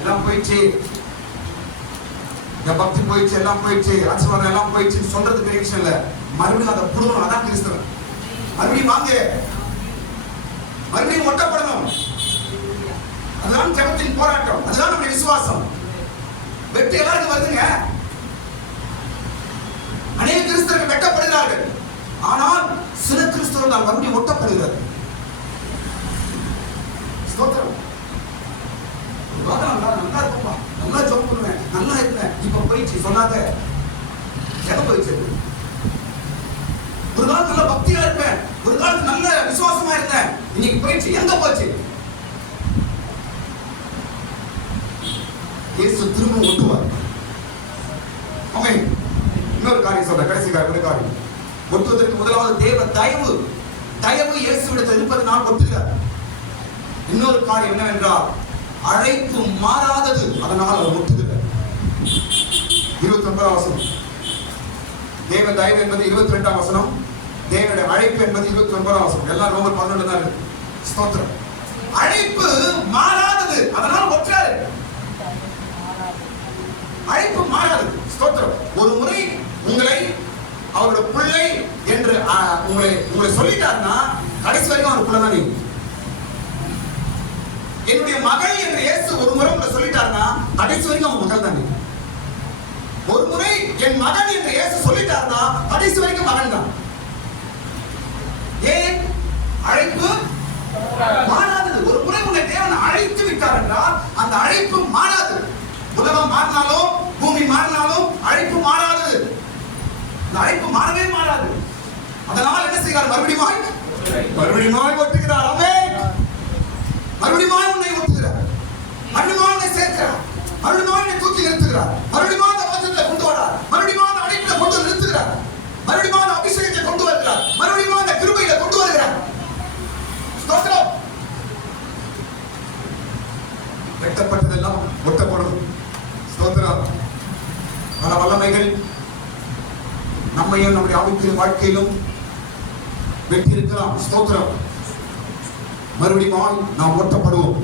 எல்லாம் போயிடுச்சு, பக்தி போயிடுச்சு, எல்லாம் போயிடுச்சு, ஆசீர்வாதம் எல்லாம் போயிடுச்சு சொல்றதுக்கு விஷயம் இல்ல. மறுபடியும் அதை புடுங்கணும். அதான் கிறிஸ்தவன். மறுபடியும் வாங்க, மறுபடியும் ஒட்டப்படணும். அதுதான் ஜெபத்தின் போராட்டம். அதுதான் நம்முடைய விசுவாசம். வெற்றி எல்லாருக்கும் வருதுங்க. அநேக கிறிஸ்தவர்கள் வெட்டப்படுகிறார்கள். ஆனால் சில கிறிஸ்தவர்கள் மறுபடியும் ஒட்டப்படுகிறார்கள். ஸ்தோத்திரம். நல்லா இருக்கும்பா, நல்லா ஜெபம் பண்ணுவேன், நல்லா இருப்பேன், இப்ப போயிடுச்சு சொன்னாங்க. எங்க போயிடுச்சு? ஒரு காலத்துல நல்ல பக்தியா இருப்பேன், ஒரு காலத்துல நல்ல விசுவாசமா இருந்தேன், இன்னைக்கு போயிடுச்சு. எங்க போச்சு? இயேசு திரும்ப ஒட்டுவார். ஆமென். இன்னொரு காரியம் சொல்ற, கடைசி காரியம். ஒட்டுவதற்கு முதலாவது தேவ தயவு இயேசுவிடத்தில் இருப்பதனால் ஒட்டுகிறார். இன்னொரு காரியம் என்னவென்றால் அழைப்பு மாறாதது, அதனால் அவர் ஒட்டுகிறார். 29 வசனம். தேவ தயவு என்பது 22 வசனம். தேவனுடைய அழைப்பு என்பது 29 வசனம். எல்லாம் ரோமர் 11 தான் இருக்கு. ஸ்தோத்திரம். அழைப்பு மாறாதது, அதனால் ஒற்றாரு. அழைப்பு மாறாதது. ஸ்தோத்திரம். ஒரு முறை உங்களை அவருடைய பிள்ளை என்று உங்களை சொல்லிட்டாருன்னா கடைசி வரைக்கும் அவர் பிள்ளை தான் நீங்க. என்னுடைய மகள் என்று இயேசு ஒரு முறை உங்களை சொல்லிட்டாருன்னா கடைசி வரைக்கும் அவன் மகள் தான் நீங்க. ஒரு முறை என் மகன் என்று இயேசு சொல்லிட்டாருன்னா கடைசி வரைக்கும் மகன் தான். ஏன்? அழைப்பு மாறாதது. ஒரு முறை உங்களை தேவன் அழைத்து விட்டார் என்றால் அந்த அழைப்பு மாறாது. உலகம் மாறினாலும் பூமி மாறினாலும் அழைப்பு மாறாதது. அந்த அழைப்பு மாறவே மாறாது. அதனால் என்ன செய்கிறார்? மறுபடியும் ஒட்டுகிறார். ஆமென். மறுபடியும் உன்னை ஒட்டுகிறார். மறுபடியும் உன்னை சேர்க்கிறார். மறுபடியும் உன்னை தூக்கி நிறுத்துகிறார். மறுபடியும் அந்த வசனத்தை கொண்டு வரார். மறுபடியும் அந்த அழைப்பை கொண்டு நிறுத்துகிறார். மறுபடியும் அந்த அபிஷேகத்தை கொண்டு வருகிறார். மறுபடியும் அந்த கிருபையை கொண்டு வருகிறார். ஸ்தோத்திரம். வெட்டப்பட்டதெல்லாம் ஒட்டப்படும். ஸ்தோத்திரம். பல வல்லமைகள் நம்மையும் நம்முடைய ஆவிக்குரிய வாழ்க்கையிலும் வெற்றி இருக்கலாம். ஸ்தோத்திரம். மறுபடியும் நாம் ஒட்டப்படுவோம்.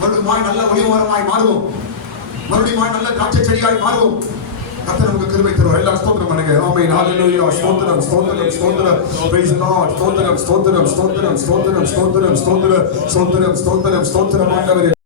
மறுபடியும் நல்ல ஒளிமரமாய் மாறுவோம். மறுபடியும் நல்ல திராட்சை செடியாய் மாறுவோம். கர்த்தர் நமக்கு கிருபை தருவார். எல்லாரும் ஸ்தோத்திரம் பண்ணுங்க. ஆமென். ஹalleluya. ஸ்தோத்திரம், ஸ்தோத்திரம், ஸ்தோத்திரம். praise the lord. ஸ்தோத்திரம், ஸ்தோத்திரம், ஸ்தோத்திரம், ஸ்தோத்திரம், ஸ்தோத்திரம், ஸ்தோத்திரம், ஸ்தோத்திரம், ஸ்தோத்திரம், ஸ்தோத்திரம், ஸ்தோத்திரம் ஆண்டவரே.